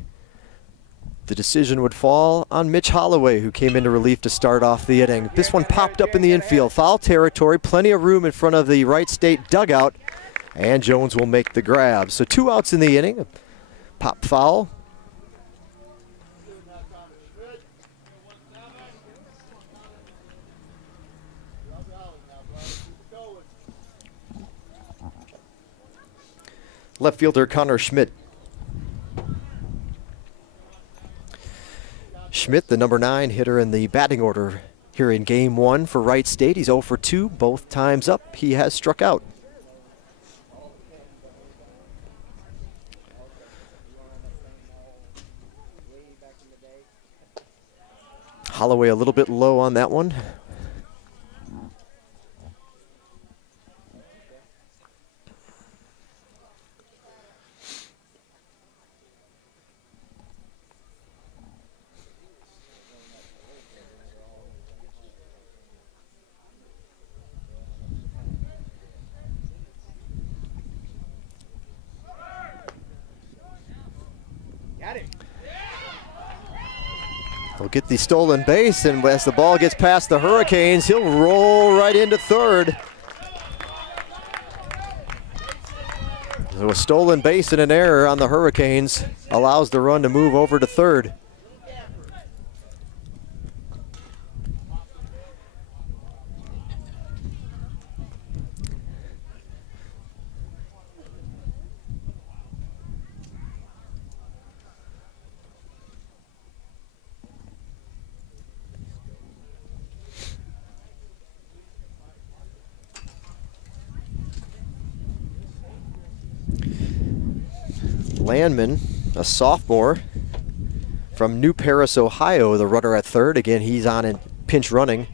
decision would fall on Mitch Holloway, who came into relief to start off the inning. This one popped up in the infield. Foul territory, plenty of room in front of the Wright State dugout, and Jones will make the grab. So 2 outs in the inning. Pop foul. left fielder Connor Schmidt. Schmidt, the number 9 hitter in the batting order here in game 1 for Wright State. He's 0 for 2, both times up. He has struck out. Holloway a little bit low on that one. He'll get the stolen base, and as the ball gets past the Hurricanes, he'll roll right into third. So a stolen base and an error on the Hurricanes allows the run to move over to third. Landman, a sophomore from New Paris, Ohio, the runner at third. Again, he's on in pinch running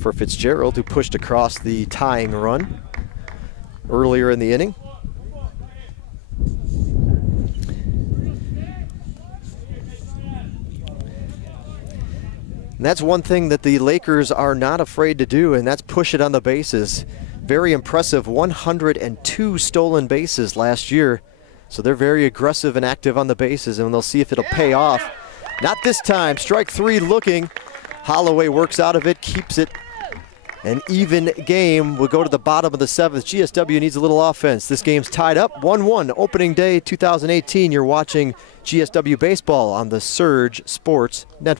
for Fitzgerald, who pushed across the tying run earlier in the inning. And that's one thing that the Lakers are not afraid to do, and that's push it on the bases. Very impressive, 102 stolen bases last year. So they're very aggressive and active on the bases, and they'll see if it'll pay off. Not this time. Strike 3 looking. Holloway works out of it, keeps it an even game. We'll go to the bottom of the 7th. GSW needs a little offense. This game's tied up 1-1. Opening day 2018. You're watching GSW baseball on the Surge Sports Network.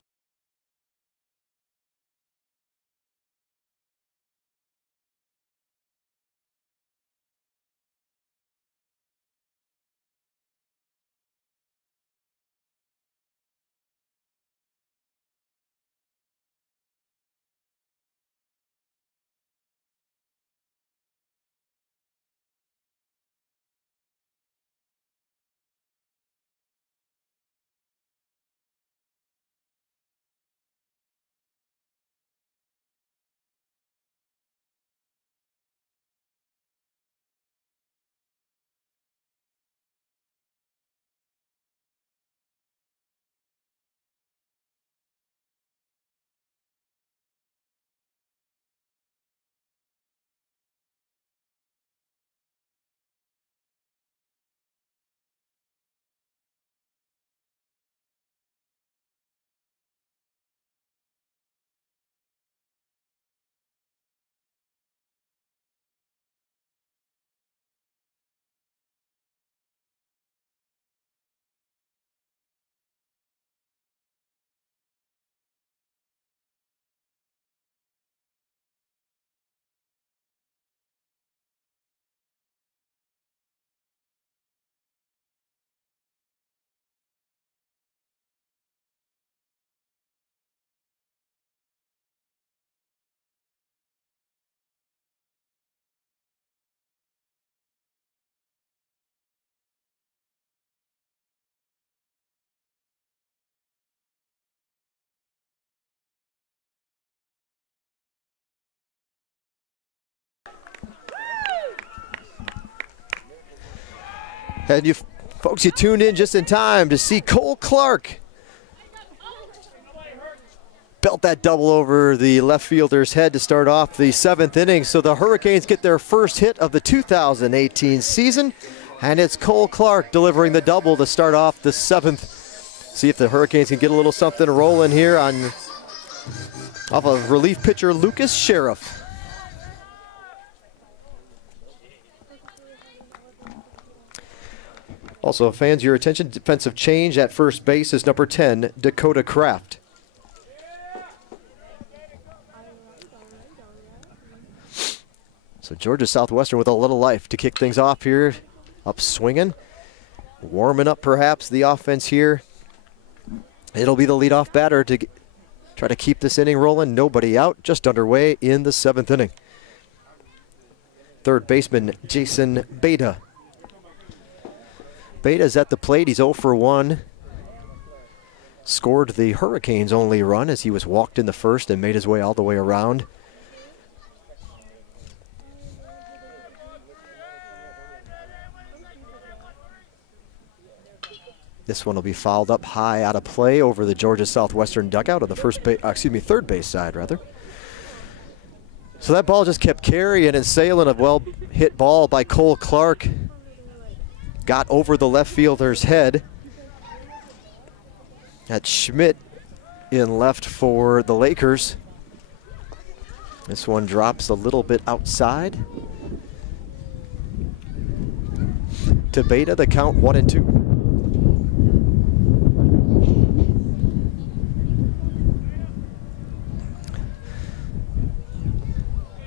And you folks, you tuned in just in time to see Cole Clark belt that double over the left fielder's head to start off the 7th inning. So the Hurricanes get their first hit of the 2018 season, and it's Cole Clark delivering the double to start off the 7th. See if the Hurricanes can get a little something rolling here off of relief pitcher Lucas Sheriff. Also, fans, your attention, defensive change at first base is number 10, Dakota Kraft. So Georgia Southwestern with a little life to kick things off here up swinging. Warming up perhaps the offense here. It'll be the leadoff batter to try to keep this inning rolling. Nobody out, just underway in the 7th inning. Third baseman Jason BAITA. BAITA's at the plate. He's 0 for 1. Scored the Hurricanes' only run as he was walked in the first and made his way all the way around. This one will be fouled up high out of play over the Georgia Southwestern dugout on the third base side rather. So that ball just kept carrying and sailing. A well-hit ball by Cole Clark got over the left fielder's head. That's Schmidt in left for the Lakers. This one drops a little bit outside. To BAITA, the count 1-2.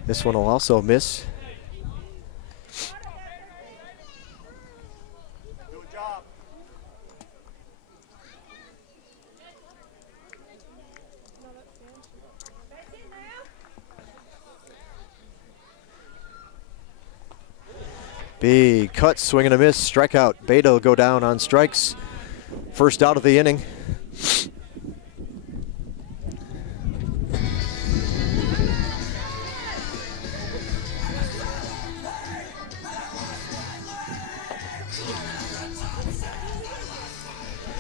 This one will also miss. Good job. Big cut, swing and a miss, strikeout. BAITA will go down on strikes. First out of the inning.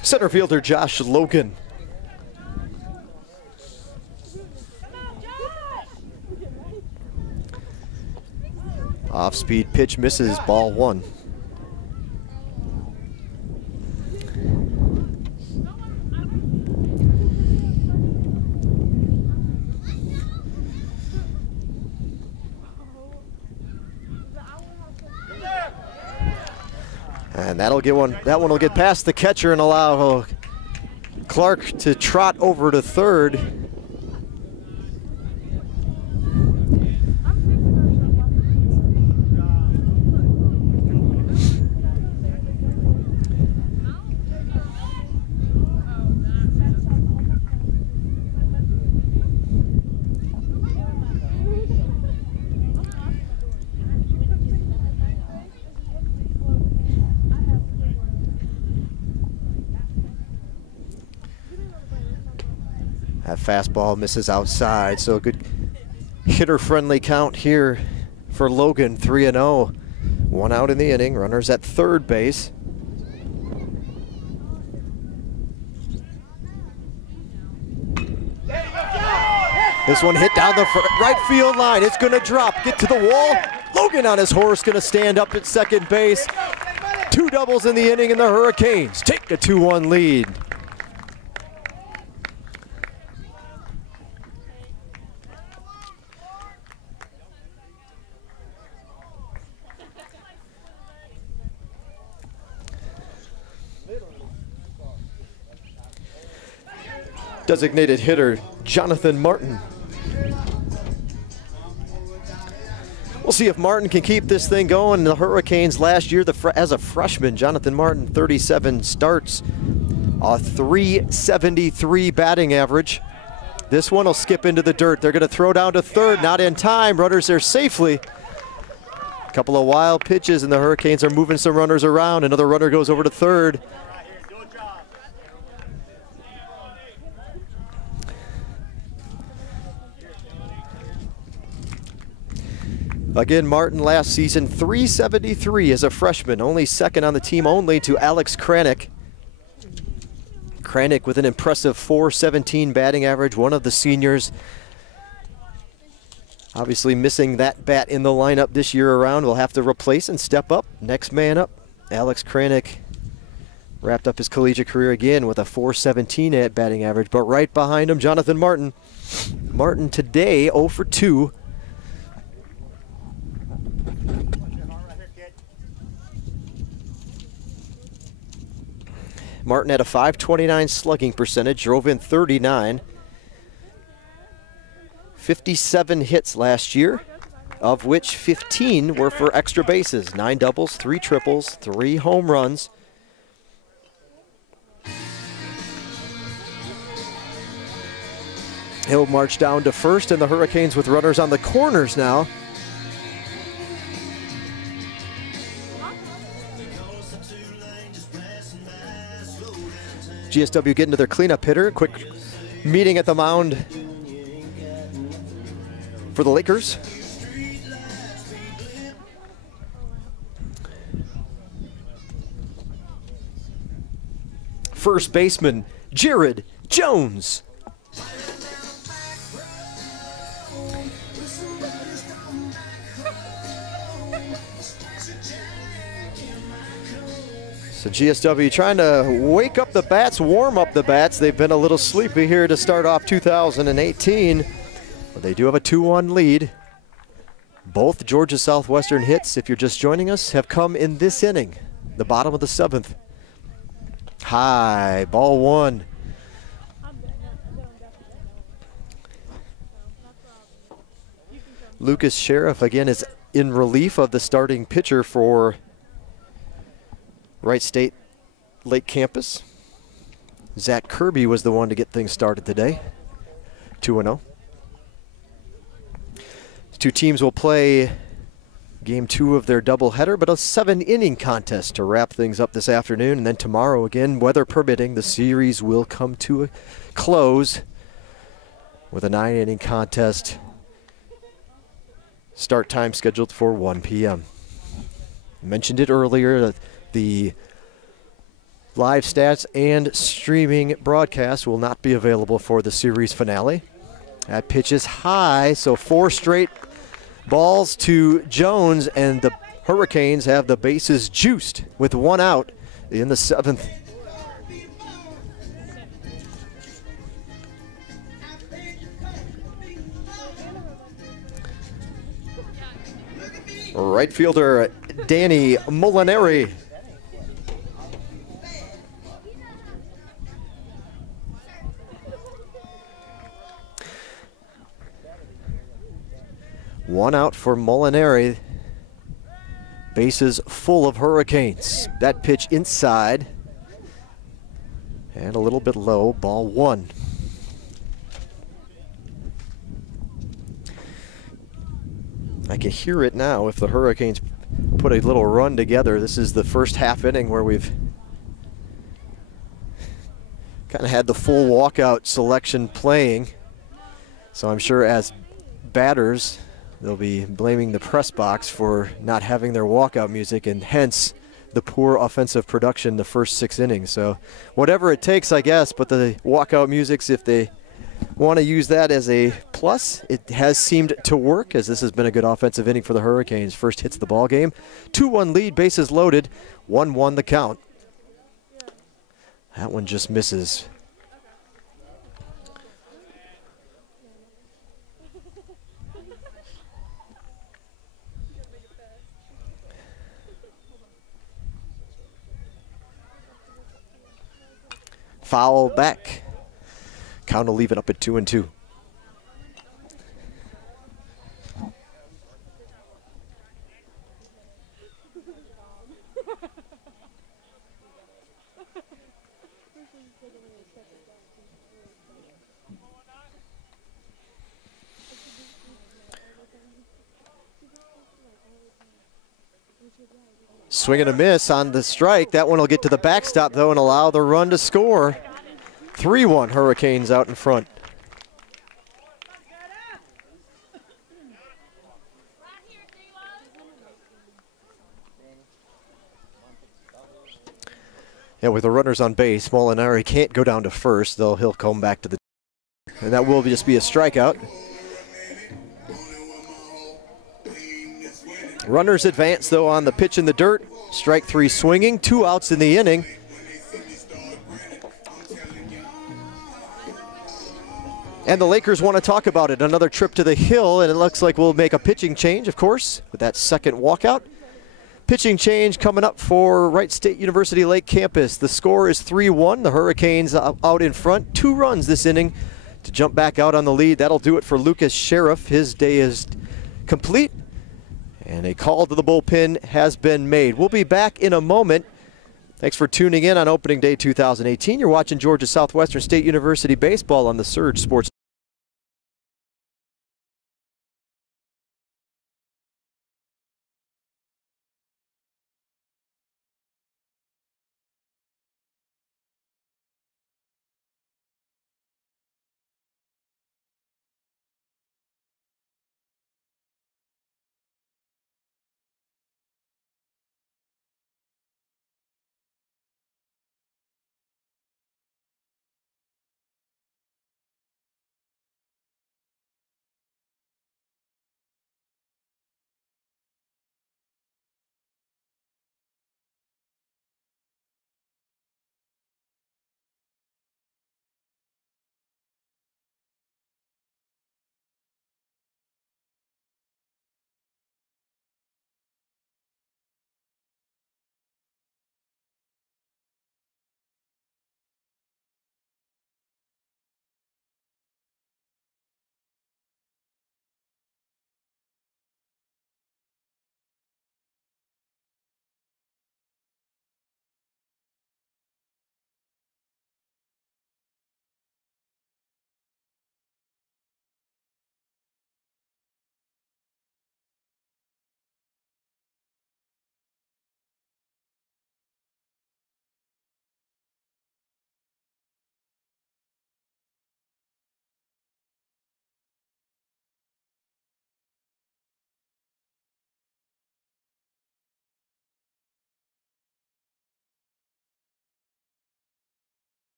Center fielder Josh Logan. Off-speed pitch misses, ball 1. And that'll get one. That one will get past the catcher and allow Clark to trot over to third. That fastball misses outside, so a good hitter-friendly count here for Logan, 3-0. 1 out in the inning, runners at third base. This one hit down the right field line. It's going to drop, get to the wall. Logan on his horse, going to stand up at second base. 2 doubles in the inning, and the Hurricanes take a 2-1 lead. Designated hitter Jonathan Martin. We'll see if Martin can keep this thing going. The Hurricanes last year, as a freshman, Jonathan Martin, 37 starts, a .373 batting average. This one will skip into the dirt. They're going to throw down to third, not in time. Runners there safely. A couple of wild pitches, and the Hurricanes are moving some runners around. Another runner goes over to third. Again, Martin last season, .373 as a freshman, only second on the team only to Alex Kranick. Kranick with an impressive .417 batting average, one of the seniors. Obviously missing that bat in the lineup this year around. We'll have to replace and step up. Next man up, Alex Kranick. Wrapped up his collegiate career again with a .417 batting average, but right behind him, Jonathan Martin. Martin today 0 for 2. Martin had a .529 slugging percentage, drove in 39. 57 hits last year. of which 15 were for extra bases. 9 doubles, 3 triples, 3 home runs. He'll march down to first, and the Hurricanes with runners on the corners now. GSW getting to their cleanup hitter. Quick meeting at the mound for the Lakers. First baseman, Jared Jones. So GSW trying to wake up the bats, warm up the bats. They've been a little sleepy here to start off 2018. But they do have a 2-1 lead. Both Georgia Southwestern hits, if you're just joining us, have come in this inning, the bottom of the 7th. High, ball 1. Lucas Sheriff again is in relief of the starting pitcher for Wright State Lake Campus. Zach Kirby was the one to get things started today. 2-0. Two teams will play game 2 of their doubleheader, but a 7-inning contest to wrap things up this afternoon. And then tomorrow, again, weather permitting, the series will come to a close with a 9-inning contest. Start time scheduled for 1 p.m. Mentioned it earlier, the live stats and streaming broadcast will not be available for the series finale. That pitch is high, so 4 straight balls to Jones, and the Hurricanes have the bases juiced with 1 out in the 7th. Right fielder Danny Molinari. One out for Molinari. Bases full of Hurricanes. That pitch inside and a little bit low, ball 1. I can hear it now if the Hurricanes put a little run together. This is the first half inning where we've kind of had the full walkout selection playing. So I'm sure as batters, they'll be blaming the press box for not having their walkout music, and hence the poor offensive production the first 6 innings. So whatever it takes, I guess, but the walkout music's, if they want to use that as a plus, it has seemed to work, as this has been a good offensive inning for the Hurricanes. First hits the ball game. 2-1 lead, bases loaded, 1-1 the count. That one just misses. Foul back. Count will leave it up at 2-2. Swing and a miss on the strike. That one will get to the backstop, though, and allow the run to score. 3-1 Hurricanes out in front. Yeah, with the runners on base, Molinari can't go down to first, though he'll come back to the... And that will just be a strikeout. Runners advance, though, on the pitch in the dirt. Strike 3 swinging, 2 outs in the inning. And the Lakers want to talk about it. Another trip to the hill, and it looks like we'll make a pitching change, of course, with that second walkout. Pitching change coming up for Wright State University Lake Campus. The score is 3-1. The Hurricanes out in front. 2 runs this inning to jump back out on the lead. That'll do it for Lucas Sheriff. His day is complete. And a call to the bullpen has been made. We'll be back in a moment. Thanks for tuning in on opening day 2018. You're watching Georgia Southwestern State University baseball on the Surge Sports.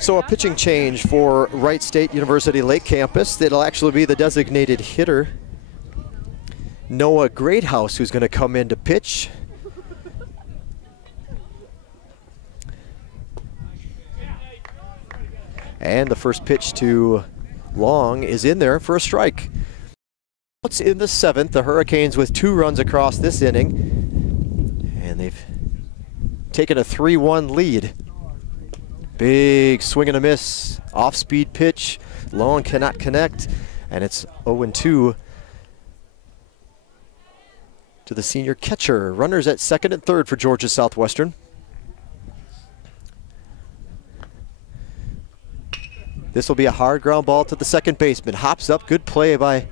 So a pitching change for Wright State University Lake Campus. It'll actually be the designated hitter, Noah Greathouse, who's going to come in to pitch. And the first pitch to Long is in there for a strike. It's in the 7th. The Hurricanes with 2 runs across this inning. And they've taken a 3-1 lead. Big swing and a miss, off-speed pitch. Long cannot connect, and it's 0-2 to the senior catcher. Runners at second and third for Georgia Southwestern. This will be a hard ground ball to the second baseman. Hops up, good play by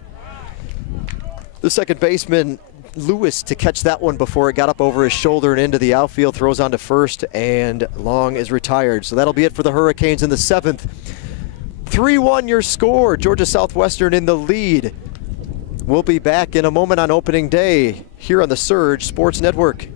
the second baseman, Lewis, to catch that one before it got up over his shoulder and into the outfield. Throws on to first, and Long is retired. So that'll be it for the Hurricanes in the 7th. 3-1 your score. Georgia Southwestern in the lead. We'll be back in a moment on opening day here on the Surge Sports Network.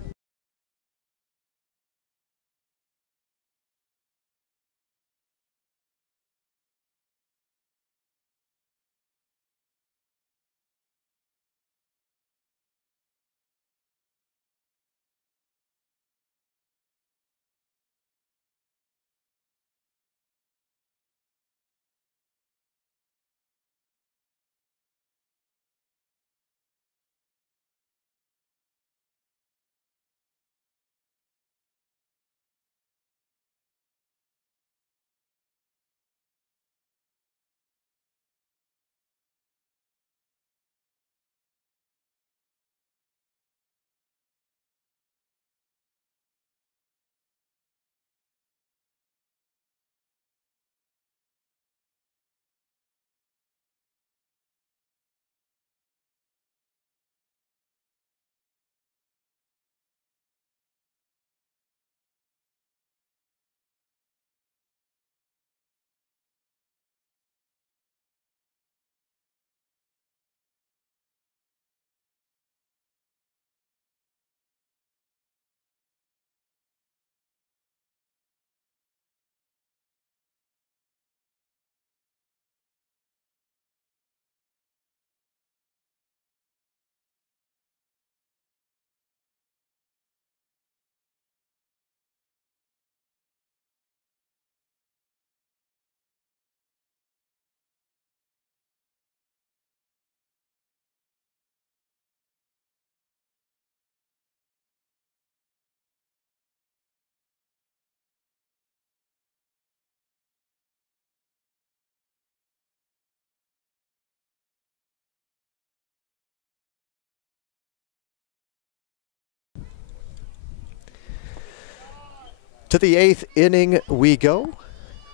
To the 8th inning we go.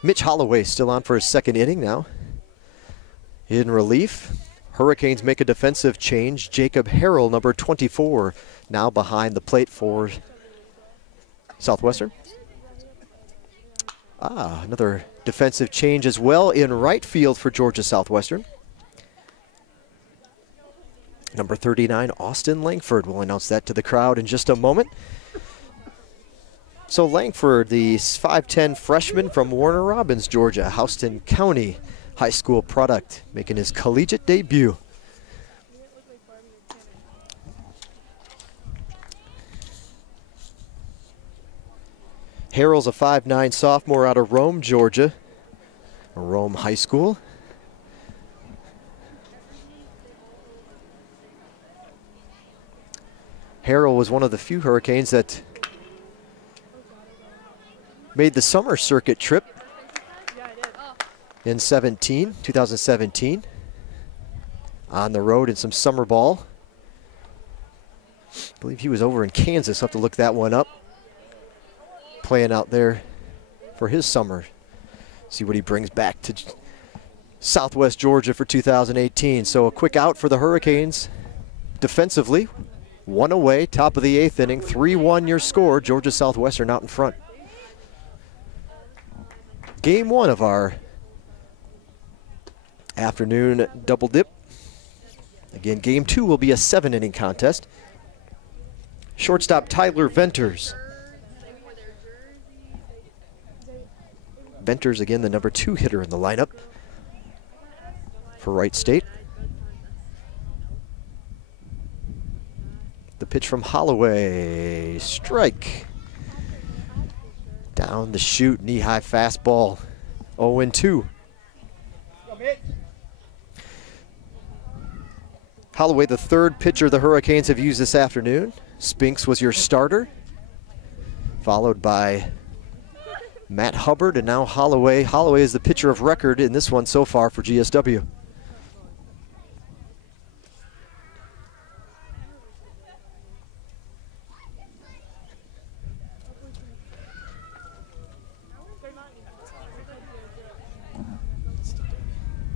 Mitch Holloway still on for his 2nd inning now. In relief, Hurricanes make a defensive change. Jacob Harrell, number 24, now behind the plate for Southwestern. Another defensive change as well in right field for Georgia Southwestern. Number 39, Austin Langford. We'll announce that to the crowd in just a moment. So Langford, the 5'10 freshman from Warner Robins, Georgia, Houston County High School product, making his collegiate debut. Harrell's a 5'9 sophomore out of Rome, Georgia, Rome High School. Harrell was one of the few Hurricanes that made the summer circuit trip in 2017, on the road in some summer ball. I believe he was over in Kansas. I'll have to look that one up. Playing out there for his summer. See what he brings back to Southwest Georgia for 2018. So a quick out for the Hurricanes defensively. 1 away, top of the 8th inning. 3-1 your score. Georgia Southwestern out in front. Game 1 of our afternoon double dip. Again, game 2 will be a 7-inning contest. Shortstop Tyler Venters. Venters, again, the number 2 hitter in the lineup for Wright State. The pitch from Holloway, strike. Down the chute, knee-high fastball, 0-2. Holloway, the 3rd pitcher the Hurricanes have used this afternoon. Spinks was your starter, followed by Matt Hubbard, and now Holloway. Holloway is the pitcher of record in this one so far for GSW.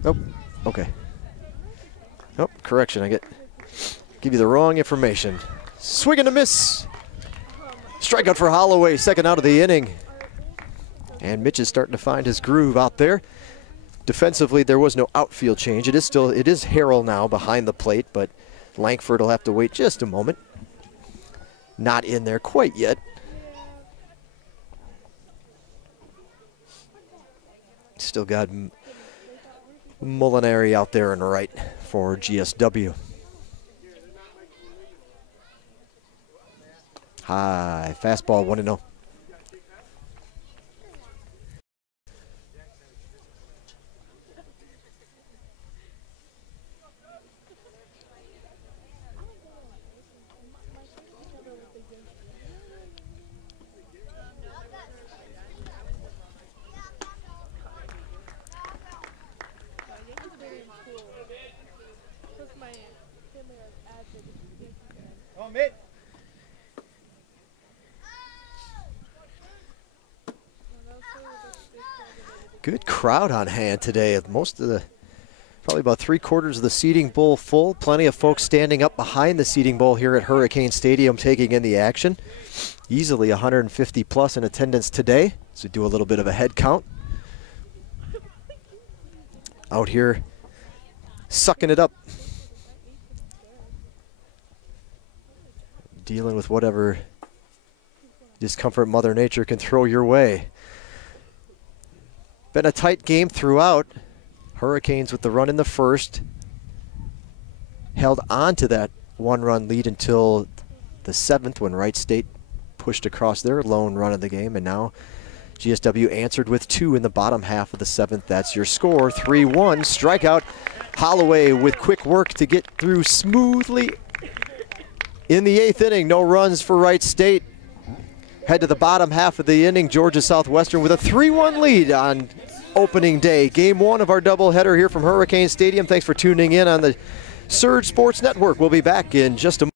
Nope. Okay. Nope. Correction. Give you the wrong information. Swing and a miss. Strikeout for Holloway. 2nd out of the inning. And Mitch is starting to find his groove out there. Defensively, there was no outfield change. It is Harrell now behind the plate, but Langford will have to wait just a moment. Not in there quite yet. Still got MOLINARI out there and right for GSW. High fastball, 1-0. Good crowd on hand today. Probably about 3/4 of the seating bowl full. Plenty of folks standing up behind the seating bowl here at Hurricane Stadium taking in the action. Easily 150 plus in attendance today. So do a little bit of a head count. Out here sucking it up. Dealing with whatever discomfort Mother Nature can throw your way. Been a tight game throughout. Hurricanes with the run in the 1st. Held on to that 1-run lead until the 7th when Wright State pushed across their lone run of the game. And now GSW answered with 2 in the bottom half of the 7th. That's your score, 3-1. Strikeout. Holloway with quick work to get through smoothly. In the 8th inning, no runs for Wright State. Head to the bottom half of the inning. Georgia Southwestern with a 3-1 lead on opening day. Game 1 of our doubleheader here from Hurricane Stadium. Thanks for tuning in on the Surge Sports Network. We'll be back in just a moment.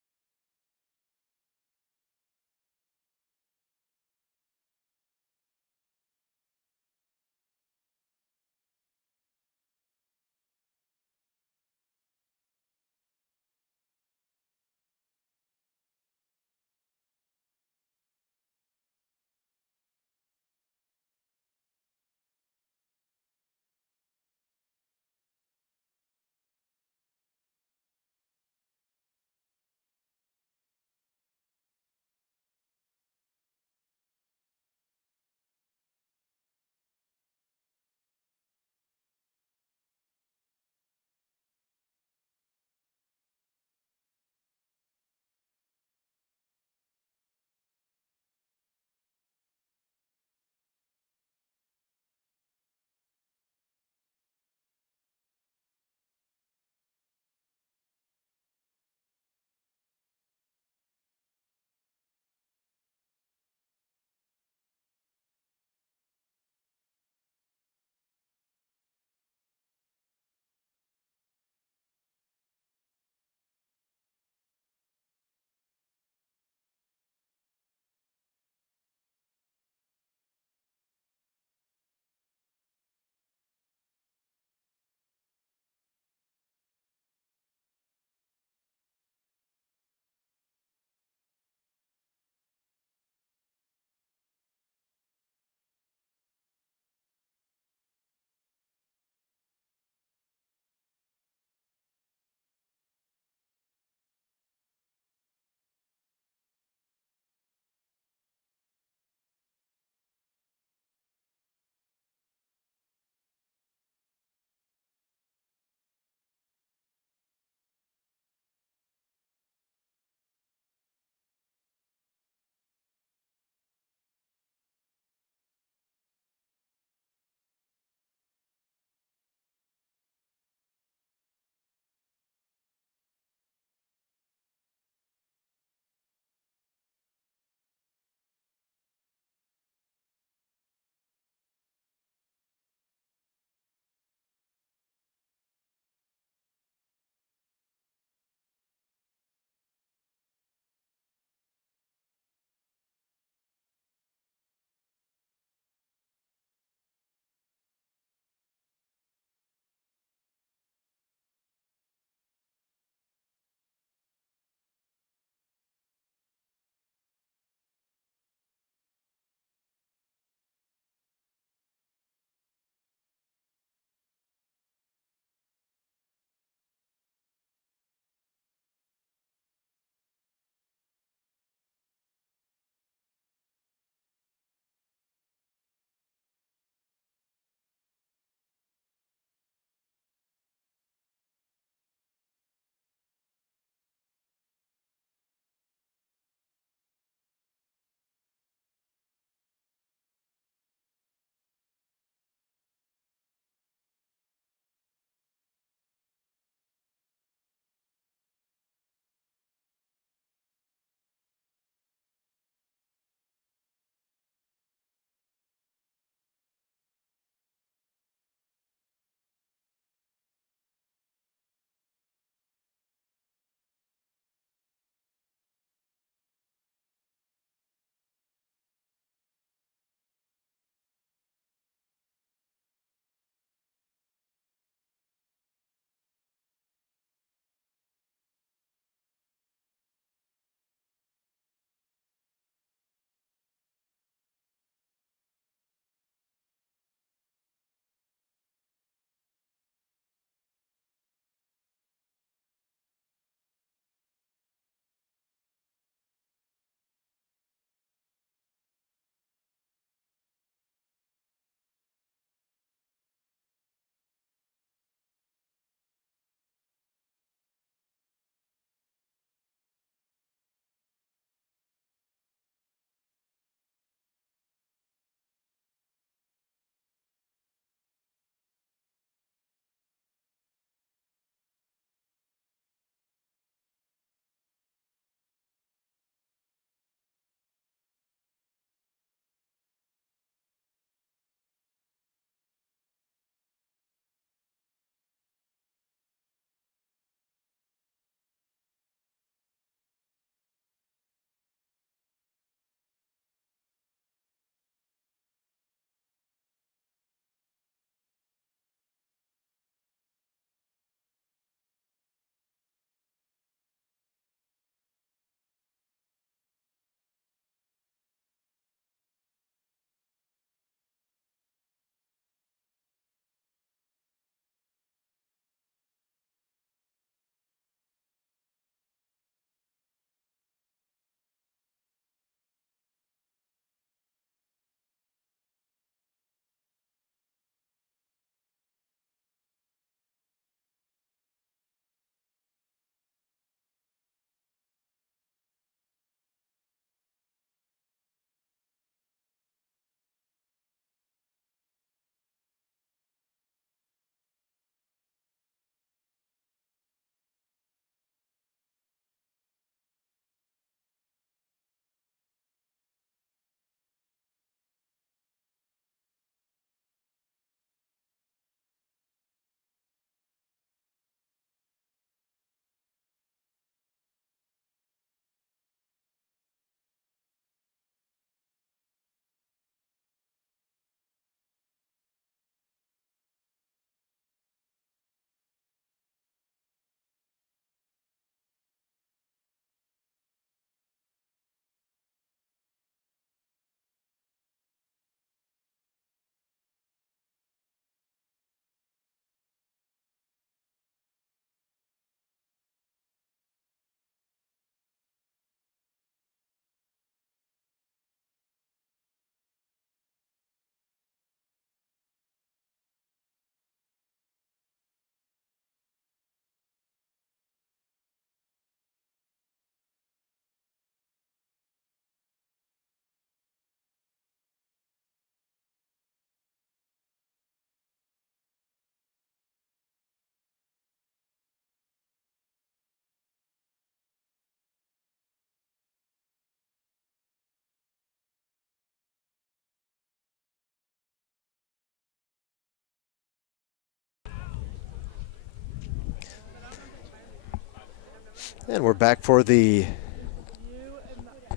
And we're back for the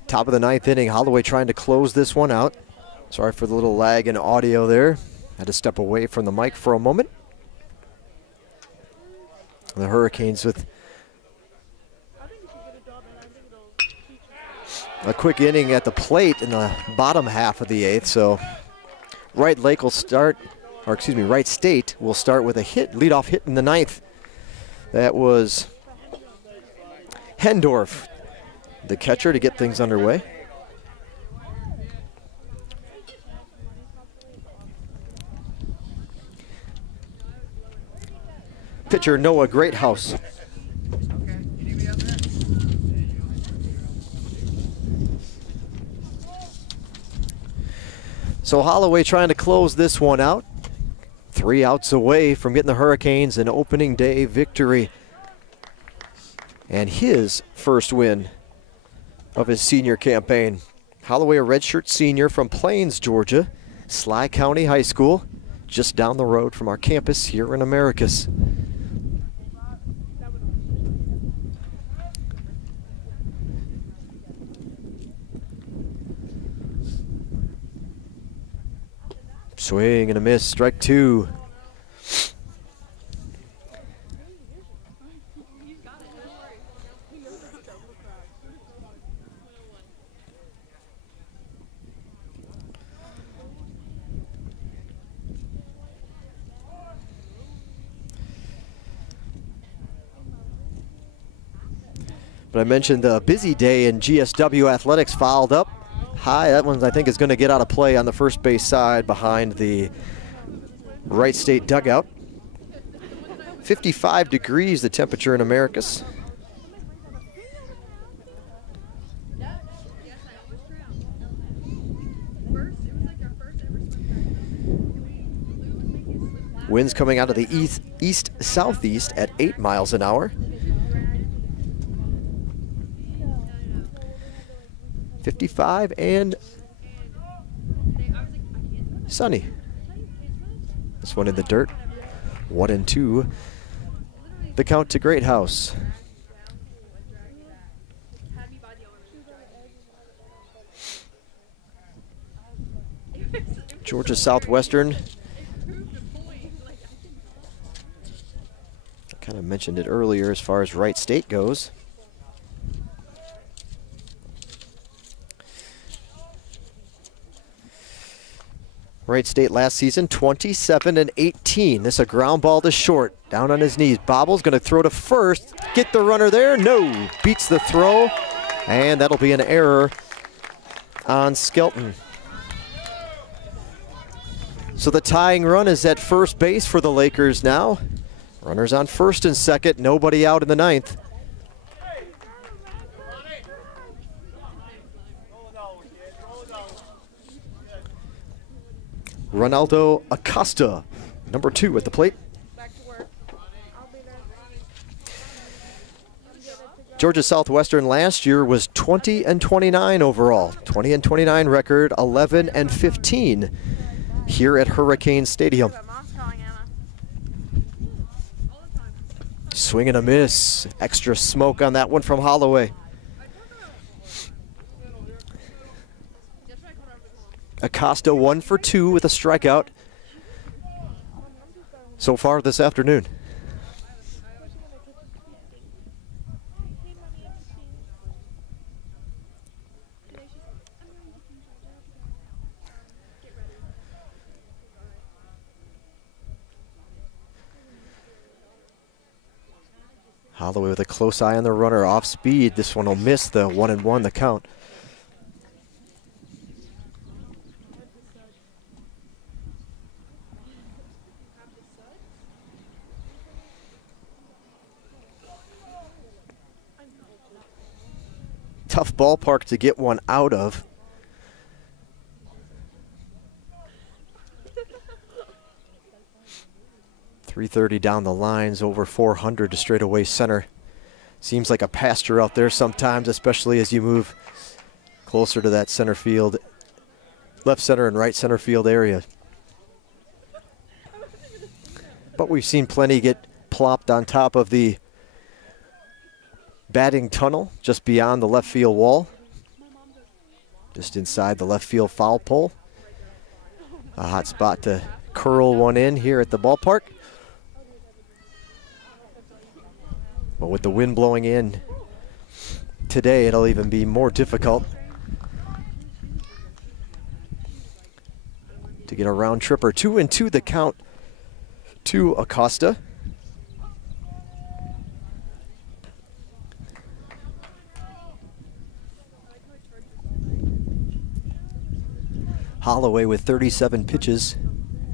top of the 9th inning. Holloway trying to close this one out. Sorry for the little lag in audio there. Had to step away from the mic for a moment. The Hurricanes with a quick inning at the plate in the bottom half of the 8th. So Wright Lake will start, or excuse me, Wright State will start with a hit, leadoff hit in the 9th. That was Hendorf, the catcher, to get things underway. Pitcher Noah Greathouse. So Holloway trying to close this one out. 3 outs away from getting the Hurricanes an opening day victory. And his first win of his senior campaign. Holloway, a redshirt senior from Plains, Georgia, Sly County High School, just down the road from our campus here in Americus. Swing and a miss, strike 2. But I mentioned the busy day in GSW athletics fouled up. High, that one I think is going to get out of play on the first base side behind the Wright State dugout. 55 degrees the temperature in Americus. Winds coming out of the east-southeast at 8 miles an hour. 55 and sunny. This one in the dirt. 1-2. The count to Greathouse. Georgia Southwestern. I kind of mentioned it earlier as far as Wright State goes. Wright State last season, 27-18. This a ground ball to short, down on his knees. Bobble's gonna throw to first, get the runner there, no, beats the throw, and that'll be an error on Skelton. So the tying run is at first base for the Lakers now. Runners on first and second, nobody out in the 9th. Ronaldo Acosta, number 2 at the plate. Georgia Southwestern last year was 20-29 overall. 20-29 record, 11-15 here at Hurricane Stadium. Swing and a miss. Extra smoke on that one from Holloway. Acosta 1 for 2 with a strikeout so far this afternoon. Holloway with a close eye on the runner, off speed. This one will miss the 1-1, the count. Tough ballpark to get one out of. .330 down the lines, over 400 to straightaway center. Seems like a pasture out there sometimes, especially as you move closer to that center field, left center and right center field area. But we've seen plenty get plopped on top of the batting tunnel just beyond the left field wall. Just inside the left field foul pole. A hot spot to curl one in here at the ballpark. But with the wind blowing in today, it'll even be more difficult to get a round tripper. 2-2 the count to Acosta. Holloway with 37 pitches.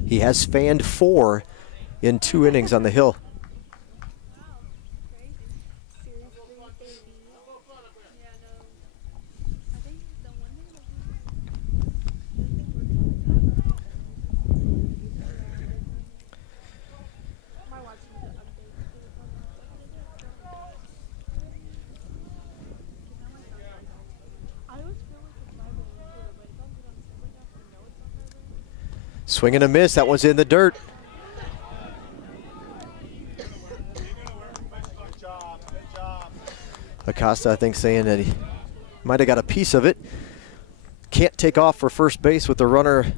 He has fanned 4 in 2 innings on the hill. Swing and a miss. That one's in the dirt. Acosta, I think, saying that he might have got a piece of it. Can't take off for first base with the runner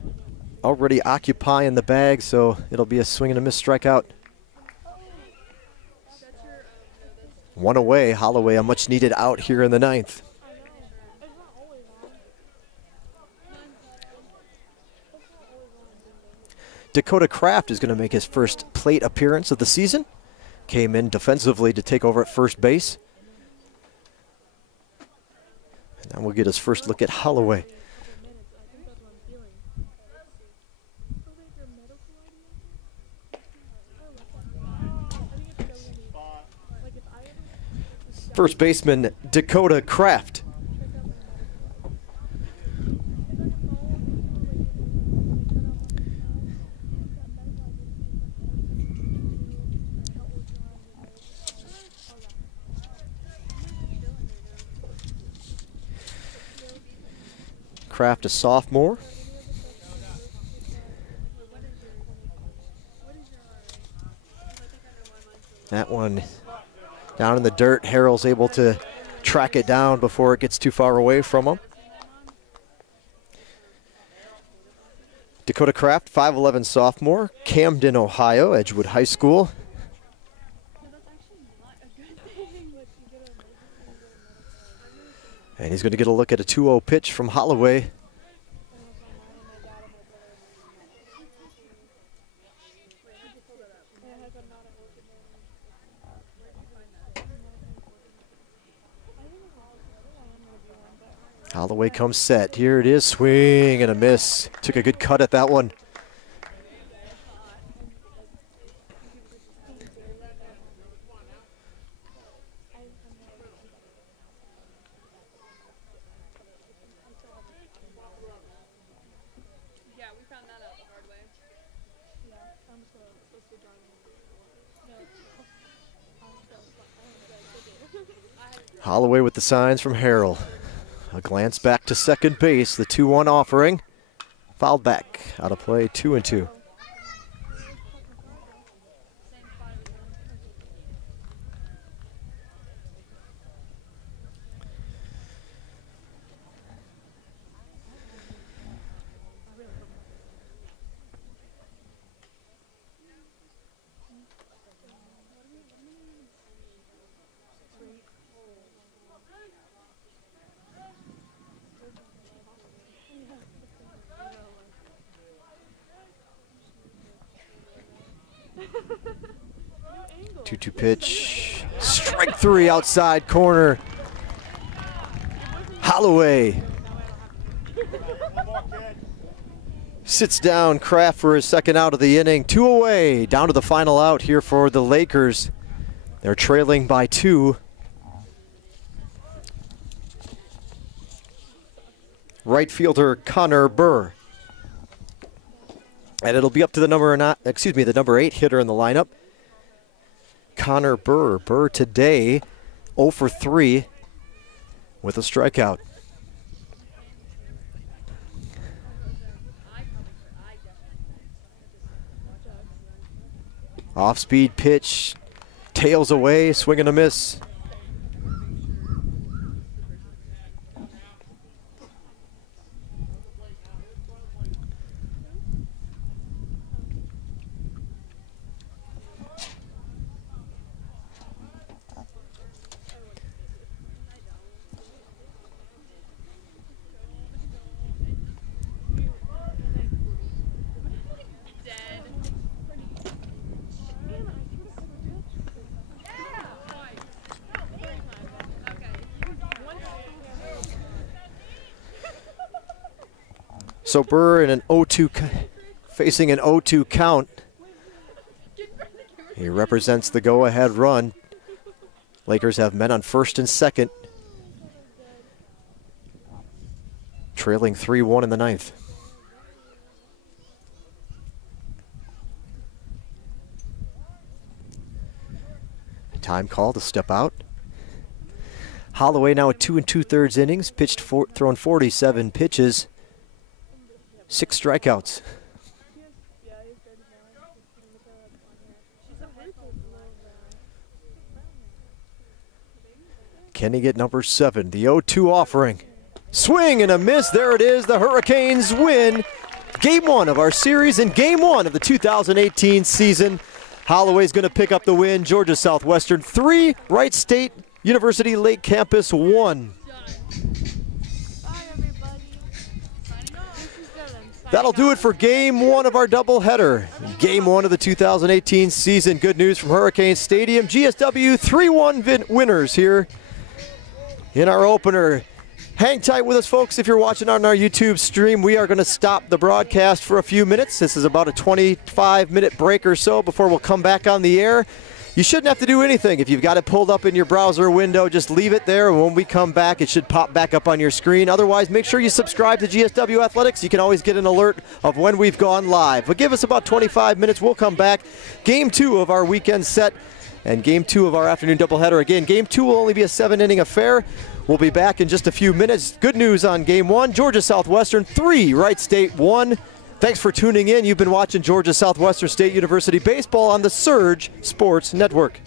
already occupying the bag, so it'll be a swing and a miss strikeout. 1 away. Holloway, a much needed out here in the 9th. Dakota Kraft is going to make his first plate appearance of the season. Came in defensively to take over at first base. And now we'll get his first look at Holloway. First baseman Dakota Kraft. Kraft, a sophomore. That one down in the dirt. Harrell's able to track it down before it gets too far away from him. Dakota Kraft, 5'11" sophomore, Camden, Ohio, Edgewood High School. And he's going to get a look at a 2-0 pitch from Holloway. Holloway comes set. Here it is. Swing and a miss. Took a good cut at that one. Holloway with the signs from Harrell. A glance back to second base, the 2-1 offering. Fouled back, out of play, 2-2. Two-two pitch, strike 3 outside corner. Holloway sits down. Kraft for his second out of the inning. 2 away, down to the final out here for the Lakers. They're trailing by 2. Right fielder Connor Burr. And it'll be up to the number 8 hitter in the lineup. Connor Burr. Burr today 0 for 3 with a strikeout. Off-speed pitch, tails away, swing and a miss. So Burr in an 0-2, facing an 0-2 count. He represents the go-ahead run. Lakers have men on first and second, trailing 3-1 in the ninth. Time call to step out. Holloway now at 2 2/3 innings, thrown 47 pitches, 6 strikeouts. Can he get number 7? The 0-2 offering. Swing and a miss. There it is. The Hurricanes win Game 1 of our series and Game 1 of the 2018 season. Holloway's going to pick up the win. Georgia Southwestern 3, Wright State University Lake Campus 1. That'll do it for Game 1 of our doubleheader. Game 1 of the 2018 season. Good news from Hurricane Stadium. GSW 3-1 winners here in our opener. Hang tight with us, folks. If you're watching on our YouTube stream, we are going to stop the broadcast for a few minutes. This is about a 25-minute break or so before we'll come back on the air. You shouldn't have to do anything. If you've got it pulled up in your browser window, just leave it there. And when we come back, it should pop back up on your screen. Otherwise, make sure you subscribe to GSW Athletics. You can always get an alert of when we've gone live. But give us about 25 minutes. We'll come back. Game 2 of our weekend set and Game 2 of our afternoon doubleheader. Again, Game 2 will only be a 7-inning affair. We'll be back in just a few minutes. Good news on Game 1. Georgia Southwestern 3, Wright State 1. Thanks for tuning in. You've been watching Georgia Southwestern State University Baseball on the Surge Sports Network.